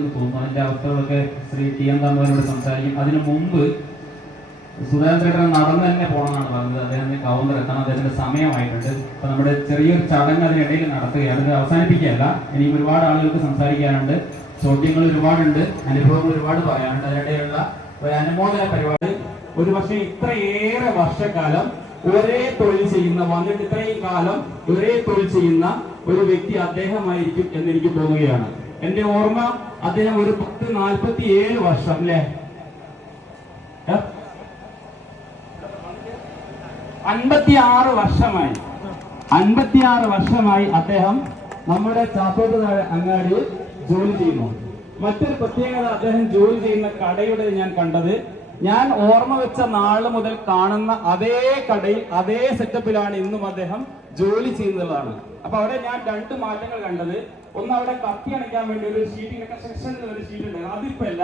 എന്ന് തോന്നുന്നു. അതിന്റെ അവസ്ഥകളൊക്കെ ശ്രീ ടി എം ദാമോദരനോട് സംസാരിക്കും. അതിനു മുമ്പ് സുരേന്ദ്രൻ നടന്നു തന്നെ പോകണമെന്നാണ് പറഞ്ഞത്. അദ്ദേഹത്തിന് കൗണ്ടർ എത്തണം, അദ്ദേഹത്തിന്റെ സമയമായിട്ടുണ്ട്. അപ്പൊ നമ്മുടെ ചെറിയൊരു ചടങ്ങ് അതിനിടയിൽ നടത്തുകയാണ്. ഇത് അവസാനിപ്പിക്കുകയല്ല, ഇനിയും ഒരുപാട് ആളുകൾക്ക് സംസാരിക്കാനുണ്ട്, ചോദ്യങ്ങൾ ഒരുപാടുണ്ട്, അനുഭവങ്ങൾ ഒരുപാട് പറയാനുണ്ട്. അതിനിടയിലുള്ള ഒരു അനുമോദന പരിപാടി. ഒരു പക്ഷേ ഇത്രയേറെ വർഷക്കാലം ഒരേ തൊഴിൽ ചെയ്യുന്ന, വന്നിട്ട് ഇത്രയും കാലം ഒരേ തൊഴിൽ ചെയ്യുന്ന ഒരു വ്യക്തി അദ്ദേഹമായിരിക്കും എന്നെനിക്ക് തോന്നുകയാണ്. എന്റെ ഓർമ്മ അദ്ദേഹം ഒരു 47 വർഷം അല്ലേ, 56 വർഷമായി അദ്ദേഹം നമ്മുടെ ചാത്തോട്ട് അങ്ങാടിയിൽ ജോലി ചെയ്യുന്നു. മറ്റൊരു പ്രത്യേകത, അദ്ദേഹം ജോലി ചെയ്യുന്ന കടയുടെ ഞാൻ കണ്ടത്, ഞാൻ ഓർമ്മ വെച്ച നാള് മുതൽ കാണുന്ന അതേ കടയിൽ അതേ സെറ്റപ്പിലാണ് ഇന്നും അദ്ദേഹം ജോലി ചെയ്യുന്നതാണ്. അപ്പൊ അവിടെ ഞാൻ 2 മാറ്റങ്ങൾ കണ്ടത്. ഒന്ന്, അവിടെ കത്തി അണയ്ക്കാൻ വേണ്ടി ഒരു ഷീറ്റിന്റെ കൺസ്ട്രക്ഷൻ ഒരു ഷീറ്റ് ഉണ്ട്, അതിപ്പോ അല്ല.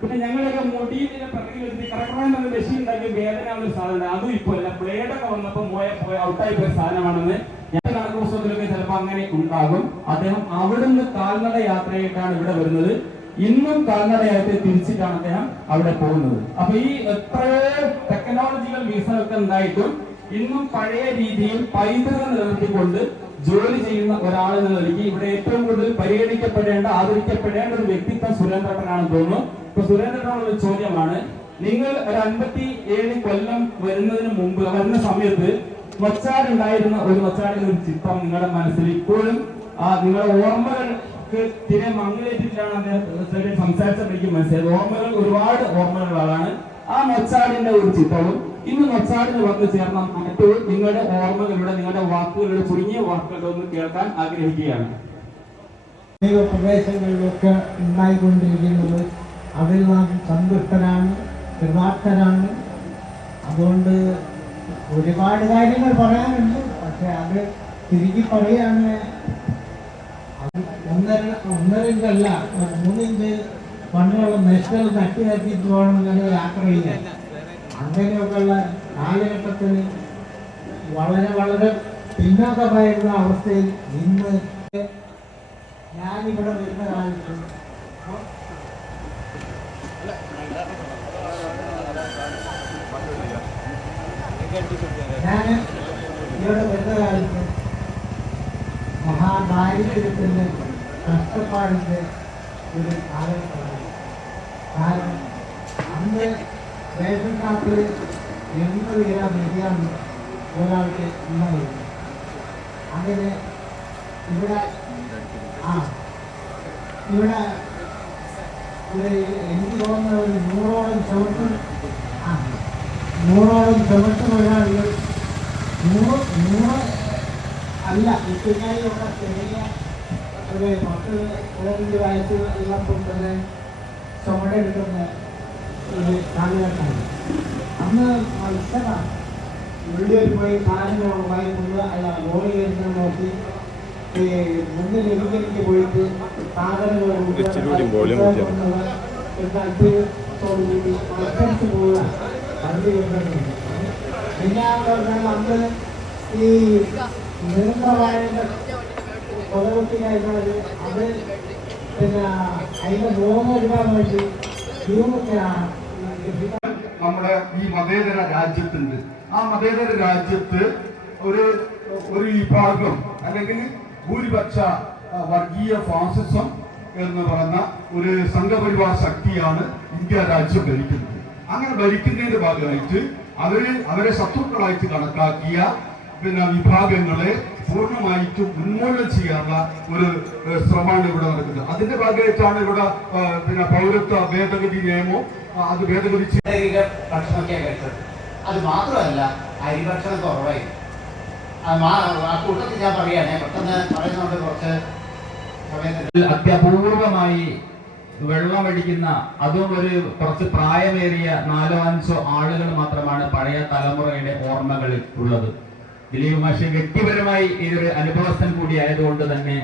പിന്നെ ഞങ്ങളൊക്കെ മുടിയിലെ പ്രകൃതി കറക്റ്റായ മെഷീൻ ഉണ്ടാക്കിയ വേദന ഒരു സാധനം, അതും ഇപ്പൊ അല്ല. ബ്ലേഡൊക്കെ വന്നപ്പോ ഔട്ടായി പോയ സാധനമാണെന്ന് ഞാൻ കണക്ക് പുസ്തകത്തിലൊക്കെ ചിലപ്പോ അങ്ങനെ ഉണ്ടാകും. അദ്ദേഹം അവിടുന്ന് കാൽനട യാത്രയായിട്ടാണ് ഇവിടെ വരുന്നത്. ഇന്നും കാൽനടയായിട്ട് തിരിച്ചിട്ടാണ് അദ്ദേഹം അവിടെ പോകുന്നത്. അപ്പൊ ഈ എത്രയോ ടെക്നോളജിക്കൽ വികസനമൊക്കെ ഉണ്ടായിട്ടും ഇന്നും പഴയ രീതിയിൽ പൈതൃകം നിലനിർത്തിക്കൊണ്ട് ജോലി ചെയ്യുന്ന ഒരാളെന്ന നിലയ്ക്ക് ഇവിടെ ഏറ്റവും കൂടുതൽ പരിഗണിക്കപ്പെടേണ്ട, ആദരിക്കപ്പെടേണ്ട ഒരു വ്യക്തിത്വം സുരേന്ദ്രനാണെന്ന് തോന്നുന്നു. ഇപ്പൊ സുരേന്ദ്രനോടുള്ള ചോദ്യമാണ്, നിങ്ങൾ ഒരു 57 കൊല്ലം വരുന്നതിന് മുമ്പ് വരുന്ന സമയത്ത് മൊച്ചാട് ഉണ്ടായിരുന്ന ഒരു മൊച്ചാടിന്റെ ഒരു ചിത്രം നിങ്ങളുടെ മനസ്സിൽ ഇപ്പോഴും നിങ്ങളുടെ ഓർമ്മകൾക്ക് തിരെ മങ്ങലേറ്റിട്ടാണ് അദ്ദേഹം സംസാരിച്ചപ്പോഴേക്കും മനസ്സിലായത്. ഓർമ്മകൾ, ഒരുപാട് ഓർമ്മകളാണ്. ആ മൊച്ചാടിന്റെ ഒരു ചിത്രവും ഇന്ന് മൊച്ചാടിന് വന്നു ചേർന്ന മറ്റൊരു നിങ്ങളുടെ ഓർമ്മകളുടെ, നിങ്ങളുടെ വാക്കുകളുടെ, ചുരുങ്ങിയ വാക്കുകളുടെ ഒന്ന് കേൾക്കാൻ ആഗ്രഹിക്കുകയാണ്. പ്രദേശങ്ങളിലൊക്കെ ഉണ്ടായിക്കൊണ്ടിരിക്കുന്നത് അതിൽ നാം സന്തുഷ്ടരാണ്, കൃതാർത്ഥരാണ്. അതുകൊണ്ട് ഒരുപാട് കാര്യങ്ങൾ പറയാനുണ്ട്. പക്ഷെ അത് തിരികെ പറയുകയാണ്, ഒന്നരല്ല 3 ഇഞ്ച് പണ്ടുള്ള നെസ്റ്റൽ തട്ടി തട്ടിയിട്ട് വേണം ഇങ്ങനെ യാത്ര ചെയ്യാൻ. അങ്ങനെയൊക്കെയുള്ള കാലഘട്ടത്തിൽ വളരെ വളരെ പിന്നോക്കമായിരുന്ന അവസ്ഥയിൽ ഇന്ന് ഞാനിവിടെ വരുന്ന കാലത്ത് ഞാൻ ഇവിടെ വരുന്ന കാലത്ത് മഹാദാരിദ്ര്യത്തിൻ്റെ കഷ്ടപ്പാടിൻ്റെ ഒരു കാലഘട്ടമാണ്. കാരണം അന്ന് റേഷൻ കാർഡിൽ 80 ഗ്രാം അരിയാണ് ഒരാൾക്ക് ഉണ്ടായിരുന്നു. അങ്ങനെ ഇവിടെ എനിക്ക് തോന്നുന്ന ഒരു 100ഓളം ചുമട്ട് തൊഴിലാളികൾ 100 അല്ല, ഇപ്പിന്നായി ഇവിടെ ചെറിയ ഒരു 10-15 വയസ്സ് ഉള്ളപ്പോൾ തന്നെ ചുമടെടുക്കുന്ന ഒരു കാലഘട്ടമാണ്. അന്ന് മത്സരമാണ്. ഉള്ളിൽ പോയി സാധനങ്ങളുമായി ലോറി വരുന്ന നോക്കി മുന്നിൽ എനിക്ക് പോയിട്ട് സാധനങ്ങൾ താല്പര്യത്തോടുകൂടി മത്സരിച്ച് പോവുക വണ്ടി കൊണ്ടുവരുന്നത്. പിന്നെ അന്ന് ഈ നിരന്തരമായ കൊലകുത്തിനായിരുന്നത് അത് പിന്നെ അതിന്റെ ലോകം എടുക്കാൻ വേണ്ടി നമ്മുടെ ഈ മതേതര രാജ്യത്തുണ്ട്. ആ മതേതര രാജ്യത്ത് ഒരു വിഭാഗം അല്ലെങ്കിൽ ഭൂരിപക്ഷ വർഗീയ ഫാസിസം എന്ന് പറയുന്ന ഒരു സംഘപരിവാർ ശക്തിയാണ് ഇന്ത്യ രാജ്യം ഭരിക്കുന്നത്. അങ്ങനെ ഭരിക്കുന്നതിന്റെ ഭാഗമായിട്ട് അവരെ ശത്രുക്കളായിട്ട് കണക്കാക്കിയ വിഭാഗങ്ങളെ പൂർണ്ണമായിട്ടും ഉന്മൂലനം ചെയ്യാനുള്ള ഒരു ശ്രമമാണ് ഇവിടെ നടക്കുന്നത്. അതിന്റെ ഭാഗമായിട്ടാണ് ഇവിടെ പൗരത്വ ഭേദഗതി നിയമവും അത് ഭേദഗതി ഭക്ഷണമൊക്കെ കഴിച്ചത്. അത് മാത്രമല്ല, അരിഭക്ഷണം കുറവായി. ആ കൂട്ടത്തിൽ ഞാൻ പറയുകയാണ്, പെട്ടെന്ന് പറയുന്നുണ്ട് കുറച്ച് സമയത്ത് അത്യപൂർവമായി വെള്ളമടിക്കുന്ന, അതും കുറച്ച് പ്രായമേറിയ 4-5 ആളുകൾ മാത്രമാണ് പഴയ തലമുറയുടെ ഓർമ്മകളിൽ ഉള്ളത്. ദിലീപ് മാഷ് വ്യക്തിപരമായി ഇതൊരു അനുഭവസ്ഥൻ കൂടി ആയതുകൊണ്ട് തന്നെ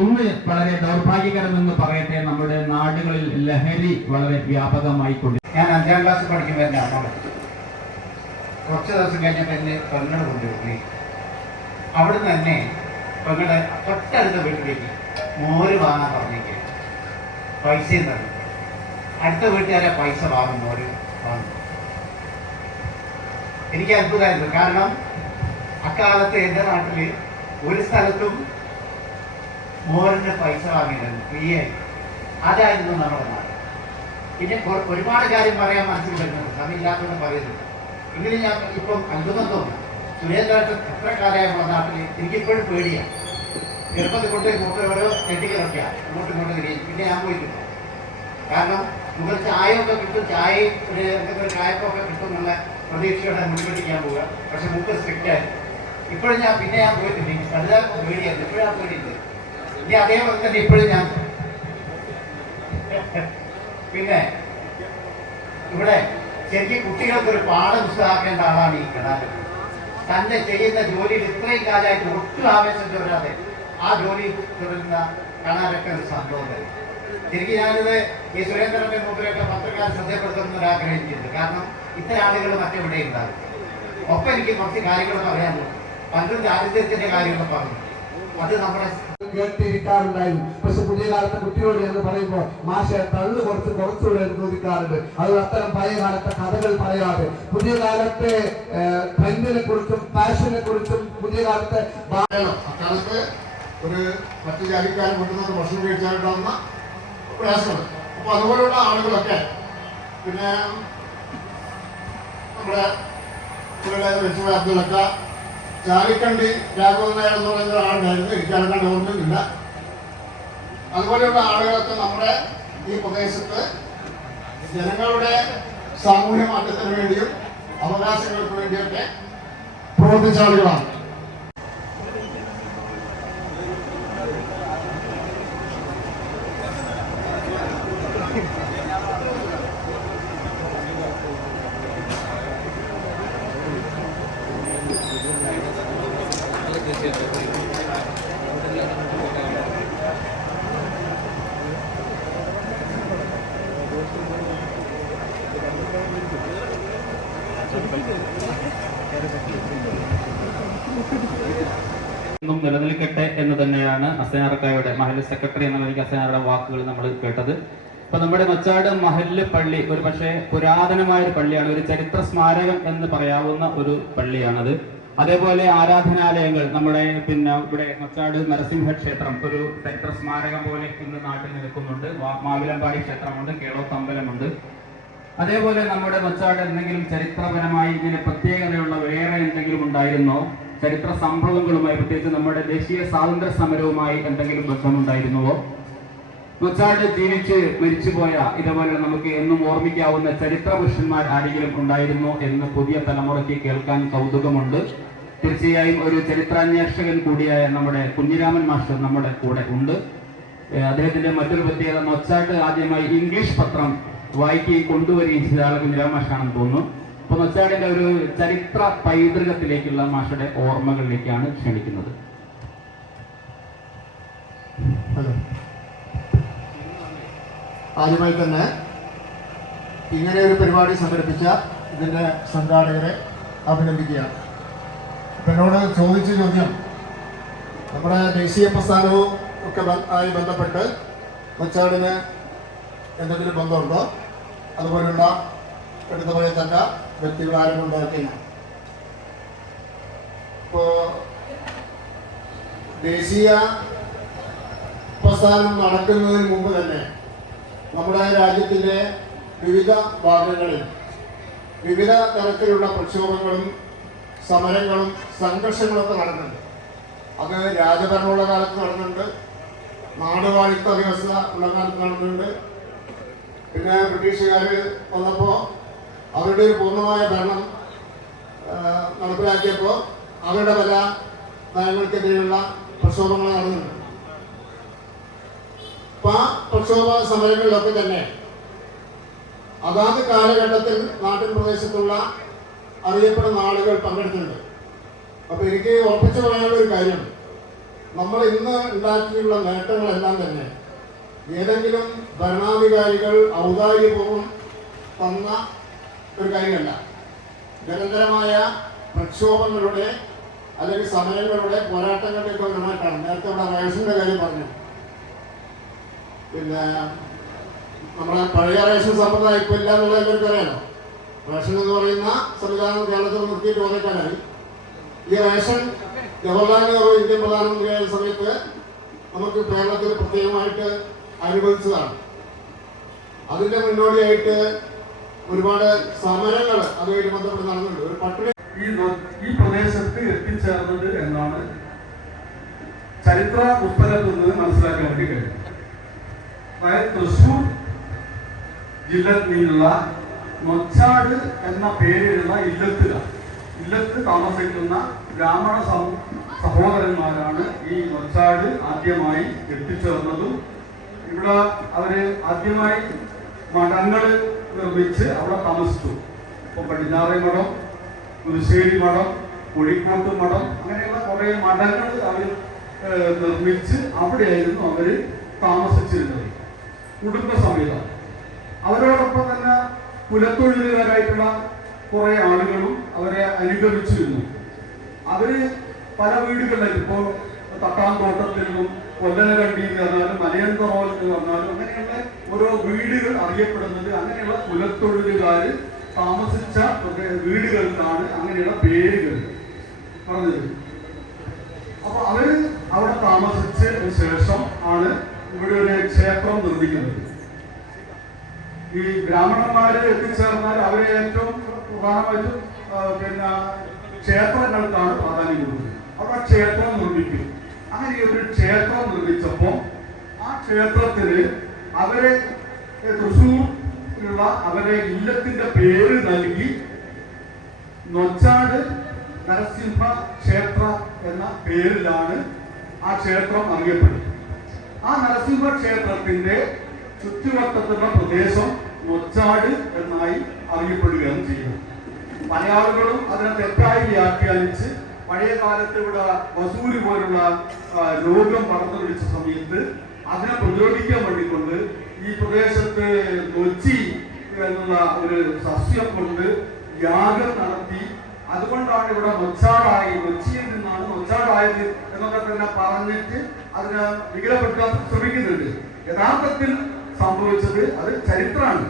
ഇന്ന് വളരെ ദൗർഭാഗ്യകരമെന്ന് പറയട്ടെ, നമ്മുടെ നാടുകളിൽ ലഹരി വളരെ വ്യാപകമായി കൊണ്ട്. ഞാൻ 5ാം ക്ലാസ് പഠിക്കുമ്പോൾ എൻ്റെ അമ്മ കുറച്ച് ദിവസം കഴിഞ്ഞപ്പോൾ എന്നെ പെങ്ങള് കൊണ്ടുപോയി. അവിടുന്ന് തന്നെ പെങ്ങളെ തൊട്ടടുത്ത വീട്ടിലേക്ക് മോര് വാങ്ങാൻ പറഞ്ഞേക്ക്. പൈസയും നൽകും. അടുത്ത വീട്ടുകാരെ പൈസ വാങ്ങുന്നവർ വാങ്ങും. എനിക്ക് അത്ഭുതമായിരുന്നു. കാരണം അക്കാലത്ത് എൻ്റെ നാട്ടിൽ ഒരു സ്ഥലത്തും മോറിൻ്റെ പൈസ വാങ്ങിയിട്ടുണ്ട്, ഫ്രീ ആയി. അതായിരുന്നു നമ്മുടെ നാട്. പിന്നെ ഒരുപാട് കാര്യം പറയാൻ മനസ്സിൽ വരുന്നുണ്ട്, സമയമില്ലാത്തതൊന്നും പറയുന്നത്. എങ്കിലും ഞാൻ ഇപ്പം അത്ഭുതം തോന്നി. സുരേന്ദ്രേട്ടൻ എത്ര കാലമായി നമ്മുടെ നാട്ടിൽ, എനിക്കിപ്പോഴും പേടിയാണ്. ചെറുപ്പത്തിൽ കൊണ്ട് ഓരോ നെറ്റിക്കിറക്കുക ഇങ്ങോട്ടും തിരിയും. പിന്നെ ഞാൻ പോയിട്ടില്ല. കാരണം നിങ്ങൾ ചായയൊക്കെ കിട്ടും, ചായയും ഒരു ചായപ്പൊക്കെ കിട്ടും എന്നുള്ള പ്രതീക്ഷയോടെ മുൻപിടിക്കാൻ പോവുക. പക്ഷെ മുമ്പ് സ്ട്രിക്റ്റ് ആയിരുന്നു. ഇപ്പോഴും ഞാൻ പോയിട്ടില്ല. എനിക്ക് കടുതാ പേടിയായിരുന്നു. ഇപ്പോഴും ഞാൻ പേടിയില്ല. ഇനി അതേപോലെ തന്നെ ഇപ്പോഴും ഞാൻ പിന്നെ ഇവിടെ ശരിക്കും കുട്ടികൾക്കൊരു പാഠപുസ്തകമാക്കേണ്ട ആളാണ് ഈ കടാല്. തന്നെ ചെയ്യുന്ന ജോലിയിൽ ഇത്രയും കാലമായിട്ട് ഒട്ടും ആവേശം ചോരാതെ ആ ജോലി തുടരുന്ന കാണാനൊക്കെ ഒരു സംഭവം തരും. ശരിക്കും ഞാനിത് ഈ സുരേന്ദ്രന്റെ മുമ്പിലൊക്കെ പത്രക്കാർ ശ്രദ്ധപ്പെടുത്തുന്ന ഒരു ആഗ്രഹം ചെയ്യുന്നുണ്ട്. കാരണം ഇത്തരം ആളുകൾ മറ്റെവിടെ ഉണ്ടാകും. ഒപ്പം എനിക്ക് കുറച്ച് കാര്യങ്ങൾ പറയാനുണ്ട്. പണ്ടും ദാരിദ്ര്യത്തിന്റെ കാര്യങ്ങൾ പറഞ്ഞു. അത് നമ്മുടെ കേട്ടിരിക്കാറുണ്ടായിരുന്നു. പക്ഷെ പുതിയ കാലത്തെ കുട്ടിയോട് എന്ന് പറയുമ്പോൾ മാഷെ തള്ളു കുറച്ചുകൂടെ എന്ന് ചോദിക്കാറുണ്ട്. അത് അത്തരം പഴയ കാലത്തെ കഥകൾ പറയാതെ പുതിയ കാലത്തെ ട്രെൻഡിനെ കുറിച്ചും ഫാഷനെ കുറിച്ചും പുതിയ കാലത്തെ അക്കാലത്ത് ഒരു മറ്റു ജാതിക്കാരെ കൊണ്ടുവന്ന് ഭക്ഷണം കഴിച്ചാലുണ്ടാകുന്ന പ്രയാസങ്ങൾ. അപ്പൊ അതുപോലെയുള്ള ആളുകളൊക്കെ പിന്നെ നമ്മുടെ വെച്ചുപോയ അബ്ദുള്ളക്ക, ചാലിക്കണ്ടി രാഘവൻ നായർ എന്ന് പറയുന്ന ഒരാളുണ്ടായിരുന്നു. എനിക്ക് ആൾക്കാരുടെ ഓർമ്മയില്ല. അതുപോലെയുള്ള ആളുകളൊക്കെ നമ്മുടെ ഈ പ്രദേശത്ത് ജനങ്ങളുടെ സാമൂഹ്യ മാറ്റത്തിന് വേണ്ടിയും അവകാശങ്ങൾക്ക് വേണ്ടിയൊക്കെ പ്രവർത്തിച്ച ആളുകളാണ്. നിലനിൽക്കട്ടെ എന്ന് തന്നെയാണ് അസനാർക്കായുടെ മഹല്ല് സെക്രട്ടറി എന്ന നിലയ്ക്ക് അസനാറുടെ വാക്കുകൾ നമ്മൾ കേട്ടത്. ഇപ്പൊ നമ്മുടെ മച്ചാട് മഹല്ല് പള്ളി ഒരു പക്ഷേ പുരാതനമായ ഒരു പള്ളിയാണ്, ഒരു ചരിത്ര സ്മാരകം എന്ന് പറയാവുന്ന ഒരു പള്ളിയാണത്. അതേപോലെ ആരാധനാലയങ്ങൾ നമ്മുടെ ഇവിടെ മച്ചാട് നരസിംഹ ക്ഷേത്രം ഒരു ചരിത്ര സ്മാരകം പോലെ ഇന്ന് നാട്ടിൽ നിൽക്കുന്നുണ്ട്. മാവിലമ്പാടി ക്ഷേത്രമുണ്ട്, കേളോത്തമ്പലമുണ്ട്. അതേപോലെ നമ്മുടെ മച്ചാട് എന്തെങ്കിലും ചരിത്രപരമായി ഇങ്ങനെ പ്രത്യേകതയുള്ള വേറെ എന്തെങ്കിലും ഉണ്ടായിരുന്നോ? ചരിത്ര സംഭവങ്ങളുമായി, പ്രത്യേകിച്ച് നമ്മുടെ ദേശീയ സ്വാതന്ത്ര്യ സമരവുമായി എന്തെങ്കിലും ബന്ധമുണ്ടായിരുന്നുവോ? മച്ചാട് ജീവിച്ച് മരിച്ചുപോയ ഇതേപോലെ നമുക്ക് എന്നും ഓർമ്മിക്കാവുന്ന ചരിത്ര പുരുഷന്മാർ ആരെങ്കിലും ഉണ്ടായിരുന്നോ എന്ന് പുതിയ തലമുറയ്ക്ക് കേൾക്കാൻ കൗതുകമുണ്ട്. തീർച്ചയായും ഒരു ചരിത്രാന്വേഷകൻ കൂടിയായ നമ്മുടെ കുഞ്ഞിരാമൻ മാസ്റ്റർ നമ്മുടെ കൂടെ ഉണ്ട്. അദ്ദേഹത്തിന്റെ മറ്റൊരു പ്രത്യേകത, മച്ചാട് ആദ്യമായി ഇംഗ്ലീഷ് പത്രം വായിക്കുകയും കൊണ്ടുവരികയും ചെയ്ത ആൾ കുഞ്ഞിരാമൻ മാഷാണെന്ന് തോന്നുന്നു. അപ്പൊ മച്ചാടിന്റെ ഒരു ചരിത്ര പൈതൃകത്തിലേക്കുള്ള മാഷയുടെ ഓർമ്മകളിലേക്കാണ് ക്ഷണിക്കുന്നത്. ആദ്യമായി തന്നെ ഇങ്ങനെ ഒരു പരിപാടി സംഘടിപ്പിച്ച ഇതിന്റെ സംഘാടകരെ അഭിനന്ദിക്കുകയാണ്. എന്നോട് ചോദിച്ച ചോദ്യം നമ്മുടെ ദേശീയ പ്രസ്ഥാനവും ഒക്കെ ആയി ബന്ധപ്പെട്ട് മച്ചാടിന് എന്തെങ്കിലും ബന്ധമുണ്ടോ, അതുപോലുള്ള എടുത്തുപോയ തന്നെ വ്യക്തികൾ ആരും ഉണ്ടാക്കിയില്ല. ഇപ്പോ ദേശീയ പ്രസ്ഥാനം നടക്കുന്നതിന് മുമ്പ് തന്നെ നമ്മുടെ രാജ്യത്തിൻ്റെ വിവിധ ഭാഗങ്ങളിൽ വിവിധ തരത്തിലുള്ള പ്രക്ഷോഭങ്ങളും സമരങ്ങളും സംഘർഷങ്ങളൊക്കെ നടക്കുന്നുണ്ട്. അത് രാജഭരണമുള്ള കാലത്ത് നടക്കുന്നുണ്ട്, നാടുവാഴിത്ത വ്യവസ്ഥ ഉള്ള കാലത്ത് നടക്കുന്നുണ്ട്. പിന്നെ ബ്രിട്ടീഷുകാർ വന്നപ്പോൾ അവരുടെ ഒരു പൂർണ്ണമായ ഭരണം നടപ്പിലാക്കിയപ്പോൾ അവരുടെ പല നയങ്ങൾക്കെതിരെയുള്ള പ്രക്ഷോഭങ്ങൾ നടന്നുണ്ട്. അപ്പം ആ പ്രക്ഷോഭ സമരങ്ങളിലൊക്കെ തന്നെ അതാത് കാലഘട്ടത്തിൽ നാട്ടിൻ പ്രദേശത്തുള്ള അറിയപ്പെടുന്ന ആളുകൾ പങ്കെടുത്തിട്ടുണ്ട്. അപ്പോൾ എനിക്ക് ഉറപ്പിച്ചു പറയാനുള്ള ഒരു കാര്യം, നമ്മൾ ഇന്ന് ഉണ്ടാക്കിയുള്ള നേട്ടങ്ങളെല്ലാം തന്നെ ഏതെങ്കിലും ഭരണാധികാരികൾ ഔദാര്യപൂർവ്വം തന്ന ഒരു കാര്യമല്ല. നിരന്തരമായ പ്രക്ഷോഭങ്ങളുടെ അല്ലെങ്കിൽ സമരങ്ങളുടെ പോരാട്ടങ്ങളുടെ ഒക്കെ ഫലമായിട്ടാണ്. നേരത്തെ ഇവിടെ റേഷന്റെ കാര്യം പറഞ്ഞു. പിന്നെ നമ്മുടെ പഴയ റേഷൻ സമ്പ്രദായം ഇപ്പം ഇല്ല എന്നുള്ളത് എല്ലാവർക്കും അറിയാലോ. റേഷൻ എന്ന് പറയുന്ന സംവിധാനം കേരളത്തിൽ നിർത്തിയിട്ട് കുറേ കാലമായി. ഈ റേഷൻ ജവഹർലാൽ നെഹ്റു ഇന്ത്യൻ പ്രധാനമന്ത്രിയായ സമയത്ത് നമുക്ക് കേരളത്തിൽ പ്രത്യേകമായിട്ട് അനുവദിച്ചതാണ്. അതിൻ്റെ മുന്നോടിയായിട്ട് ഒരുപാട് സമരങ്ങൾ അതുമായിട്ട് ബന്ധപ്പെട്ട് നടന്നുണ്ട്. ഒരു പട്ടിണി ഈ പ്രദേശത്ത് എത്തിച്ചേർന്നത് എന്നാണ് ചരിത്ര പുസ്തകത്തിൽ നിന്ന് മനസ്സിലാക്കാൻ വേണ്ടി കഴിയും. അതായത് തൃശ്ശൂർ ജില്ലയിൽ നിന്നുള്ള നൊച്ചാട് എന്ന പേരിലുള്ള ഇല്ലത്ത് താമസിക്കുന്ന ബ്രാഹ്മണ സഹോദരന്മാരാണ് ഈ നൊച്ചാട് ആദ്യമായി എത്തിച്ചേർന്നതും. ഇവിടെ അവര് ആദ്യമായി മഠങ്ങൾ നിർമ്മിച്ച് അവിടെ താമസിച്ചു. ഇപ്പൊ പടിഞ്ഞാറേ മഠം, പുതുശ്ശേരി മഠം, കോഴിക്കോട്ട് മഠം, അങ്ങനെയുള്ള കുറെ മഠങ്ങൾ അവർ നിർമ്മിച്ച് അവിടെയായിരുന്നു അവര് താമസിച്ചിരുന്നത് കുടുംബസമേതം. അവരോടൊപ്പം തന്നെ കുലത്തൊഴിലുകാരായിട്ടുള്ള കുറെ ആളുകളും അവരെ അനുഗമിച്ചിരുന്നു. അവര് പല വീടുകളിലും ഇപ്പോൾ തട്ടാന്തോട്ടത്തിലും കൊല്ലനകണ്ടി എന്ന് പറഞ്ഞാലും മലയന്തറോൽ എന്ന് പറഞ്ഞാലും അങ്ങനെയുള്ള ഓരോ വീടുകൾ അറിയപ്പെടുന്നത് അങ്ങനെയുള്ള കുലത്തൊഴിലുകാർ താമസിച്ച വീടുകൾക്കാണ് അങ്ങനെയുള്ള പേരുകൾ പറഞ്ഞത്. അപ്പൊ അവര് അവിടെ താമസിച്ചതിന് ശേഷം ആണ് ഇവിടെ ഒരു ക്ഷേത്രം നിർമ്മിക്കുന്നത്. ഈ ബ്രാഹ്മണന്മാര് എത്തിച്ചേർന്നാൽ അവരെ ഏറ്റവും പ്രധാനമായിട്ടും ക്ഷേത്രങ്ങൾക്കാണ് പ്രാധാന്യം കൊടുക്കുന്നത്. അവിടെ ക്ഷേത്രം നിർമ്മിക്കും. അങ്ങനെ ഒരു ക്ഷേത്രം നിർമ്മിച്ചപ്പോൾ ആ ക്ഷേത്രത്തിന് അവരെ തൃശ്ശൂരിലുള്ള അവരെ ഇല്ലത്തിന്റെ പേര് നൽകി നൊച്ചാട് നരസിംഹ ക്ഷേത്ര എന്ന പേരിലാണ് ആ ക്ഷേത്രം അറിയപ്പെടുന്നത്. ആ നരസിംഹ ക്ഷേത്രത്തിന്റെ ചുറ്റുവട്ടത്തുള്ള പ്രദേശം നൊച്ചാട് എന്നായി അറിയപ്പെടുകയാണ് ചെയ്യുന്നത്. പല ആളുകളും അതിനെ തെറ്റായി വ്യാഖ്യാനിച്ച് പഴയ കാലത്ത് ഇവിടെ വസൂരി പോലുള്ള രോഗം പടർന്നു പിടിച്ച സമയത്ത് അതിനെ പ്രതിരോധിക്കാൻ വേണ്ടിക്കൊണ്ട് ഈ പ്രദേശത്ത് നൊച്ചി എന്നുള്ള ഒരു സസ്യം കൊണ്ട് യാഗം നടത്തി. അതുകൊണ്ടാണ് ഇവിടെ നൊച്ചാടായി, നൊച്ചിയിൽ നിന്നാണ് നൊച്ചാടായത് എന്നൊക്കെ തന്നെ പറഞ്ഞിട്ട് അതിനെ വികലപ്പെടുത്താൻ ശ്രമിക്കുന്നുണ്ട്. യഥാർത്ഥത്തിൽ സംഭവിച്ചത് അത് ചരിത്രമാണ്.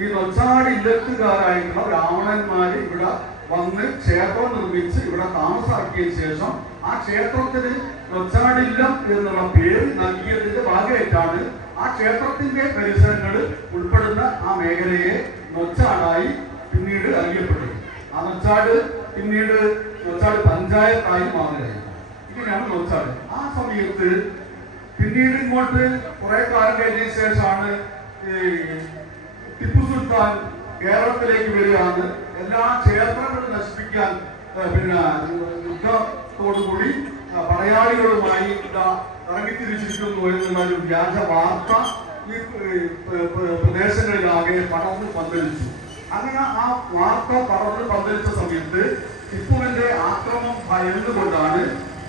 ഈ നൊച്ചാട് ഇല്ലത്തുകാരായിട്ടുള്ള ബ്രാഹ്മണന്മാര് ഇവിടെ വന്ന് ക്ഷേത്രം നിർമ്മിച്ച് ഇവിടെ താമസാക്കിയതിനു ശേഷം ആ ക്ഷേത്രത്തിന് നൊച്ചാടില്ലം എന്നുള്ള പേര് നൽകിയതിന്റെ ഭാഗമായിട്ടാണ് ആ ക്ഷേത്രത്തിന്റെ പരിസരങ്ങൾ ഉൾപ്പെടുന്ന ആ മേഖലയെ നൊച്ചാടായി പിന്നീട് അറിയപ്പെട്ടത്. ആ നൊച്ചാട് പിന്നീട് നൊച്ചാട് പഞ്ചായത്തായി മാറുകയായി. ഇങ്ങനെയാണ് നൊച്ചാട്. ആ സമയത്ത് പിന്നീട് ഇങ്ങോട്ട് കുറെ കാലം കഴിഞ്ഞതിന് ശേഷമാണ് ടിപ്പു സുൽത്താൻ കേരളത്തിലേക്ക് വരികയാണ്. എല്ലാ ക്ഷേത്രങ്ങളും നശിപ്പിക്കാൻ യുദ്ധത്തോടുകൂടി പടയാളികളുമായി ഇറങ്ങിത്തിരിച്ചിരിക്കുന്നു എന്നുള്ള ഒരു വ്യാജ വാർത്ത ഈ പ്രദേശങ്ങളിലാകെ പടർന്ന് പന്തലിച്ചു. അങ്ങനെ ആ വാർത്ത പടർന്ന് പന്തലിച്ച സമയത്ത് ടിപ്പുവിന്റെ ആക്രമണം ഭയന്നുകൊണ്ടാണ്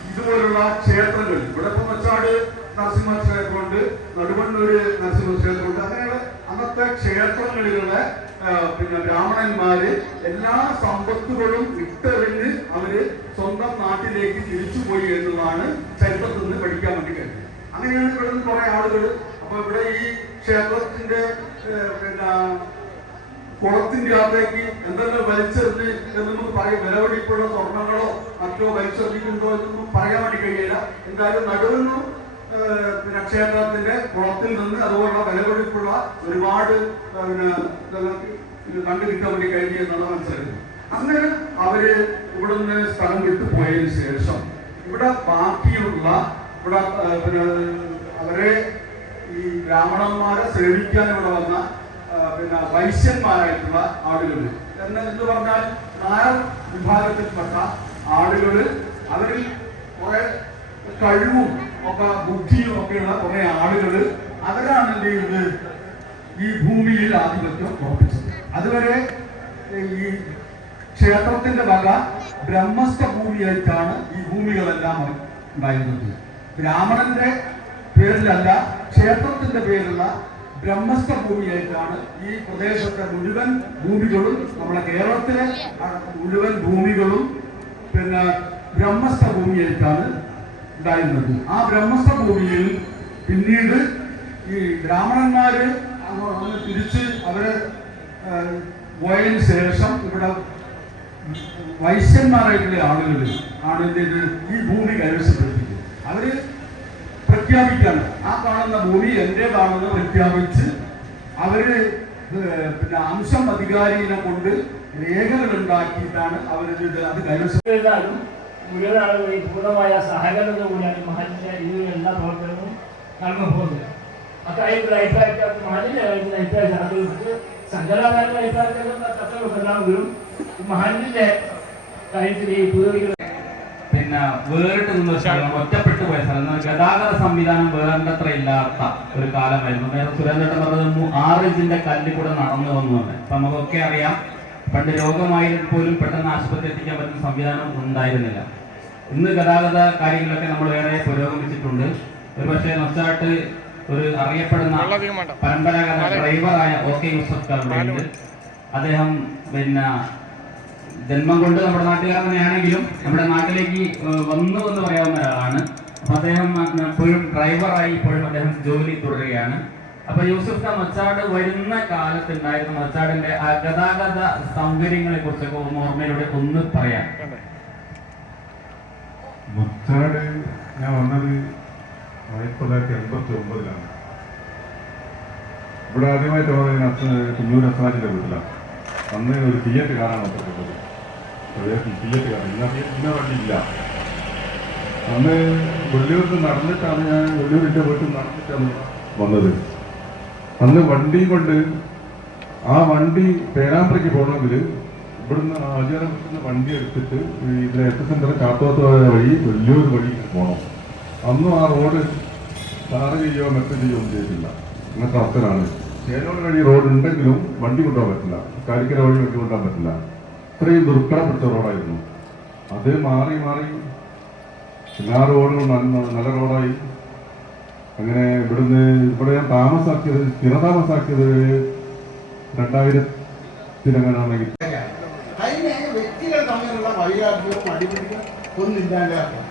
ഇതുപോലുള്ള ക്ഷേത്രങ്ങൾ ഇവിടെ ഇപ്പം നൊച്ചാട് നരസിംഹ ക്ഷേത്രമുണ്ട്, നടുവണ്ണൂര് നരസിംഹ ക്ഷേത്രമുണ്ട്, അങ്ങനെയുള്ള അന്നത്തെ ക്ഷേത്രങ്ങളിലുള്ള ബ്രാഹ്മണന്മാര് എല്ലാ സമ്പത്തുകളും ഇട്ടെറിഞ്ഞ് അവര് സ്വന്തം നാട്ടിലേക്ക് തിരിച്ചുപോയി എന്നുള്ളതാണ് ചരിത്രത്തിൽ നിന്ന് പഠിക്കാൻ വേണ്ടി കഴിയുന്നത്. അങ്ങനെയാണ് ഇവിടെ നിന്ന് കുറെ ആളുകൾ. അപ്പൊ ഇവിടെ ഈ ക്ഷേത്രത്തിന്റെ കുളത്തിന്റെ അകത്തേക്ക് എന്തെല്ലാം വലിച്ചെറിഞ്ഞ് എന്നൊന്നും പറയാം, വിലപിടിപ്പുള്ള സ്വർണ്ണങ്ങളോ മറ്റോ വലിച്ചെറിഞ്ഞിട്ടുണ്ടോ എന്നൊന്നും പറയാൻ വേണ്ടി കഴിയില്ല. എന്തായാലും നടുവണ്ണൂർ ക്ഷേത്രത്തിന്റെ കുളത്തിൽ നിന്ന് അതുപോലുള്ള വിലപിടിപ്പുള്ള ഒരുപാട് കണ്ടുകിട്ടാൻ വേണ്ടി കഴിഞ്ഞു എന്നുള്ളത് മനസ്സിലാക്കുന്നു. അങ്ങനെ അവര് ഇവിടുന്ന് സ്ഥലം വിട്ടു പോയതിനു ശേഷം ഇവിടെ ബാക്കിയുള്ള ഇവിടെ അവരെ ഈ ബ്രാഹ്മണന്മാരെ സേവിക്കാൻ ഇവിടെ വന്ന വൈശ്യന്മാരായിട്ടുള്ള ആളുകൾ എന്ന് പറഞ്ഞാൽ നായർ വിഭാഗത്തിൽപ്പെട്ട ആളുകൾ അവരിൽ കുറെ കഴിവും ഒക്കെ ബുദ്ധിയും ഒക്കെയുള്ള കുറെ ആളുകൾ അവരാണ് എന്ത് ചെയ്യുന്നത് ഈ ഭൂമിയിൽ ആധിപത്യം ഉറപ്പിച്ചത്. അതുവരെ ഈ ക്ഷേത്രത്തിന്റെ വക ബ്രഹ്മസ്ഥ ഭൂമിയായിട്ടാണ് ഈ ഭൂമികളെല്ലാം ഉണ്ടായിരുന്നത്. ബ്രാഹ്മണന്റെ പേരിലല്ല, ക്ഷേത്രത്തിന്റെ പേരിലുള്ള ബ്രഹ്മസ്ഥ ഭൂമിയായിട്ടാണ് ഈ പ്രദേശത്തെ മുഴുവൻ ഭൂമികളും, നമ്മുടെ കേരളത്തിലെ മുഴുവൻ ഭൂമികളും ബ്രഹ്മസ്ഥ ഭൂമിയായിട്ടാണ് ഉണ്ടായിരുന്നത്. ആ ബ്രഹ്മസ്ഥ ഭൂമിയിൽ പിന്നീട് ഈ ബ്രാഹ്മണന്മാര് അങ്ങനെ തിരിച്ച് അവര് പോയതിനു ശേഷം ഇവിടെ വൈശ്യന്മാരായിട്ടുള്ള ആളുകൾ ആണ് എന്ത് ചെയ്ത് ഈ ഭൂമി കൈവശപ്പെടുത്തിയത്. അവര് പ്രഖ്യാപിക്കാണ് ആ കാണുന്ന ഭൂമി എന്റേതാണെന്ന് പ്രഖ്യാപിച്ച് അവര് പിന്നെ അംശം അധികാരിയെ കൊണ്ട് രേഖകൾ ഉണ്ടാക്കിയിട്ടാണ് അവരിത് അത് കൈവശം. മുഴുവൻ ആളുകൾ പൂർണ്ണമായ സഹകരണത്തോടുകൂടിയാണ് മഹലിന്റെ ഇതിലുള്ള എല്ലാ പ്രവർത്തനവും നടന്നു പോകുന്നത്. അക്കാര്യത്തിൽ അഭിപ്രായത്തിൽ മഹലിന്റെ കാര്യത്തിൽ അഭിപ്രായം അത് സംഘടനാപരമായ അഭിപ്രായത്തിലും മഹലിന്റെ കാര്യത്തിൽ ഈ പുരോഗതികൾ പിന്നെ വേറിട്ട് നിന്ന സ്ഥലം, ഒറ്റപ്പെട്ടു പോയ സ്ഥലം, ഗതാഗത സംവിധാനം വേണ്ടത്ര ഇല്ലാത്ത ഒരു കാലമായിരുന്നു. സുരേന്ദ്രൻ പറഞ്ഞത് 6 ഇഞ്ചിന്റെ കല്ലിൽ കൂടെ നടന്നു വന്നുകൊണ്ട്. അപ്പൊ നമുക്കൊക്കെ അറിയാം, പണ്ട് രോഗമായാലും പോലും പെട്ടെന്ന് ആശുപത്രി എത്തിക്കാൻ പറ്റുന്ന സംവിധാനം ഉണ്ടായിരുന്നില്ല. ഇന്ന് ഗതാഗത കാര്യങ്ങളിലൊക്കെ നമ്മൾ വേറെ പുരോഗമിച്ചിട്ടുണ്ട്. ഒരു പക്ഷേ നൊച്ചാട്ട് ഒരു അറിയപ്പെടുന്ന പരമ്പരാഗത ഡ്രൈവറായ OK യൂസഫ് ഉണ്ട്. അദ്ദേഹം പിന്നെ ജന്മം കൊണ്ട് നമ്മുടെ നാട്ടുകാരൻ തന്നെയാണെങ്കിലും നമ്മുടെ നാട്ടിലേക്ക് വന്നു എന്ന് പറയാവുന്ന ഒരാളാണ്. അപ്പൊ അദ്ദേഹം എപ്പോഴും ഡ്രൈവറായി ഇപ്പോഴും അദ്ദേഹം ജോലി തുടരുകയാണ്. അപ്പൊ യൂസഫ് ഖാൻ മച്ചാട് വരുന്ന കാലത്തുണ്ടായിരുന്ന മച്ചാടിന്റെ ഗതാഗത സൗകര്യങ്ങളെ കുറിച്ചൊക്കെ ഓർമ്മയിലൂടെ ഒന്ന് പറയാം. മച്ചാട് ഞാൻ വന്നത് 1989 ഇവിടെ ആദ്യമായിട്ട് കുഞ്ഞൂർ അസാജിന്റെ വീട്ടിലാണ്. അന്ന് ഒരു തിയേറ്റർ കാണാൻ പറ്റുന്നത്, തിയേറ്റർ കാണാൻ ഇന്ന വണ്ടിയില്ല. അന്ന് വെള്ളിയൂരിൽ നടന്നിട്ടാണ് ഞാൻ വെള്ളിയൂരിന്റെ വീട്ടിൽ നടന്നിട്ടാണ് വന്നത്. അന്ന് വണ്ടി കൊണ്ട് ആ വണ്ടി പേരാമ്പ്രയ്ക്ക് പോകണമെങ്കിൽ ഇവിടുന്ന് ആചാരത്തിന് വണ്ടി എടുത്തിട്ട് ഇതിലെ എട്ട് സെന്റർ കാത്തോത്ത് വഴി വെള്ളിയൂർ വഴി പോകണം. അന്നും ആ റോഡ് ടാർ ചെയ്യുകയോ മെറ്റൽ ചെയ്യുകയോ ഒന്നും ചെയ്തിട്ടില്ല. അങ്ങനത്തെ അവസ്ഥയിലാണ്. ചേലോട് വഴി റോഡ് ഉണ്ടെങ്കിലും വണ്ടി കൊണ്ടുപോകാൻ പറ്റില്ല, കാലിക്കര വഴി വണ്ടി കൊണ്ടുപോകാൻ പറ്റില്ല. ഇത്രയും ദുർഘടപ്പെട്ട റോഡായിരുന്നു. അത് മാറി മാറി എല്ലാ റോഡും നല്ല റോഡായി. അങ്ങനെ ഇവിടുന്ന് ഇവിടെ ഞാൻ സ്ഥിരതാമസാക്കിയത് 2000-ലെങ്ങാണെങ്കിൽ അതിന് വ്യക്തികൾ തമ്മിലുള്ള വൈരാഗ്യവും അടിപിടിക്കും ഒന്നും ഇല്ലാണ്ടാക്കും.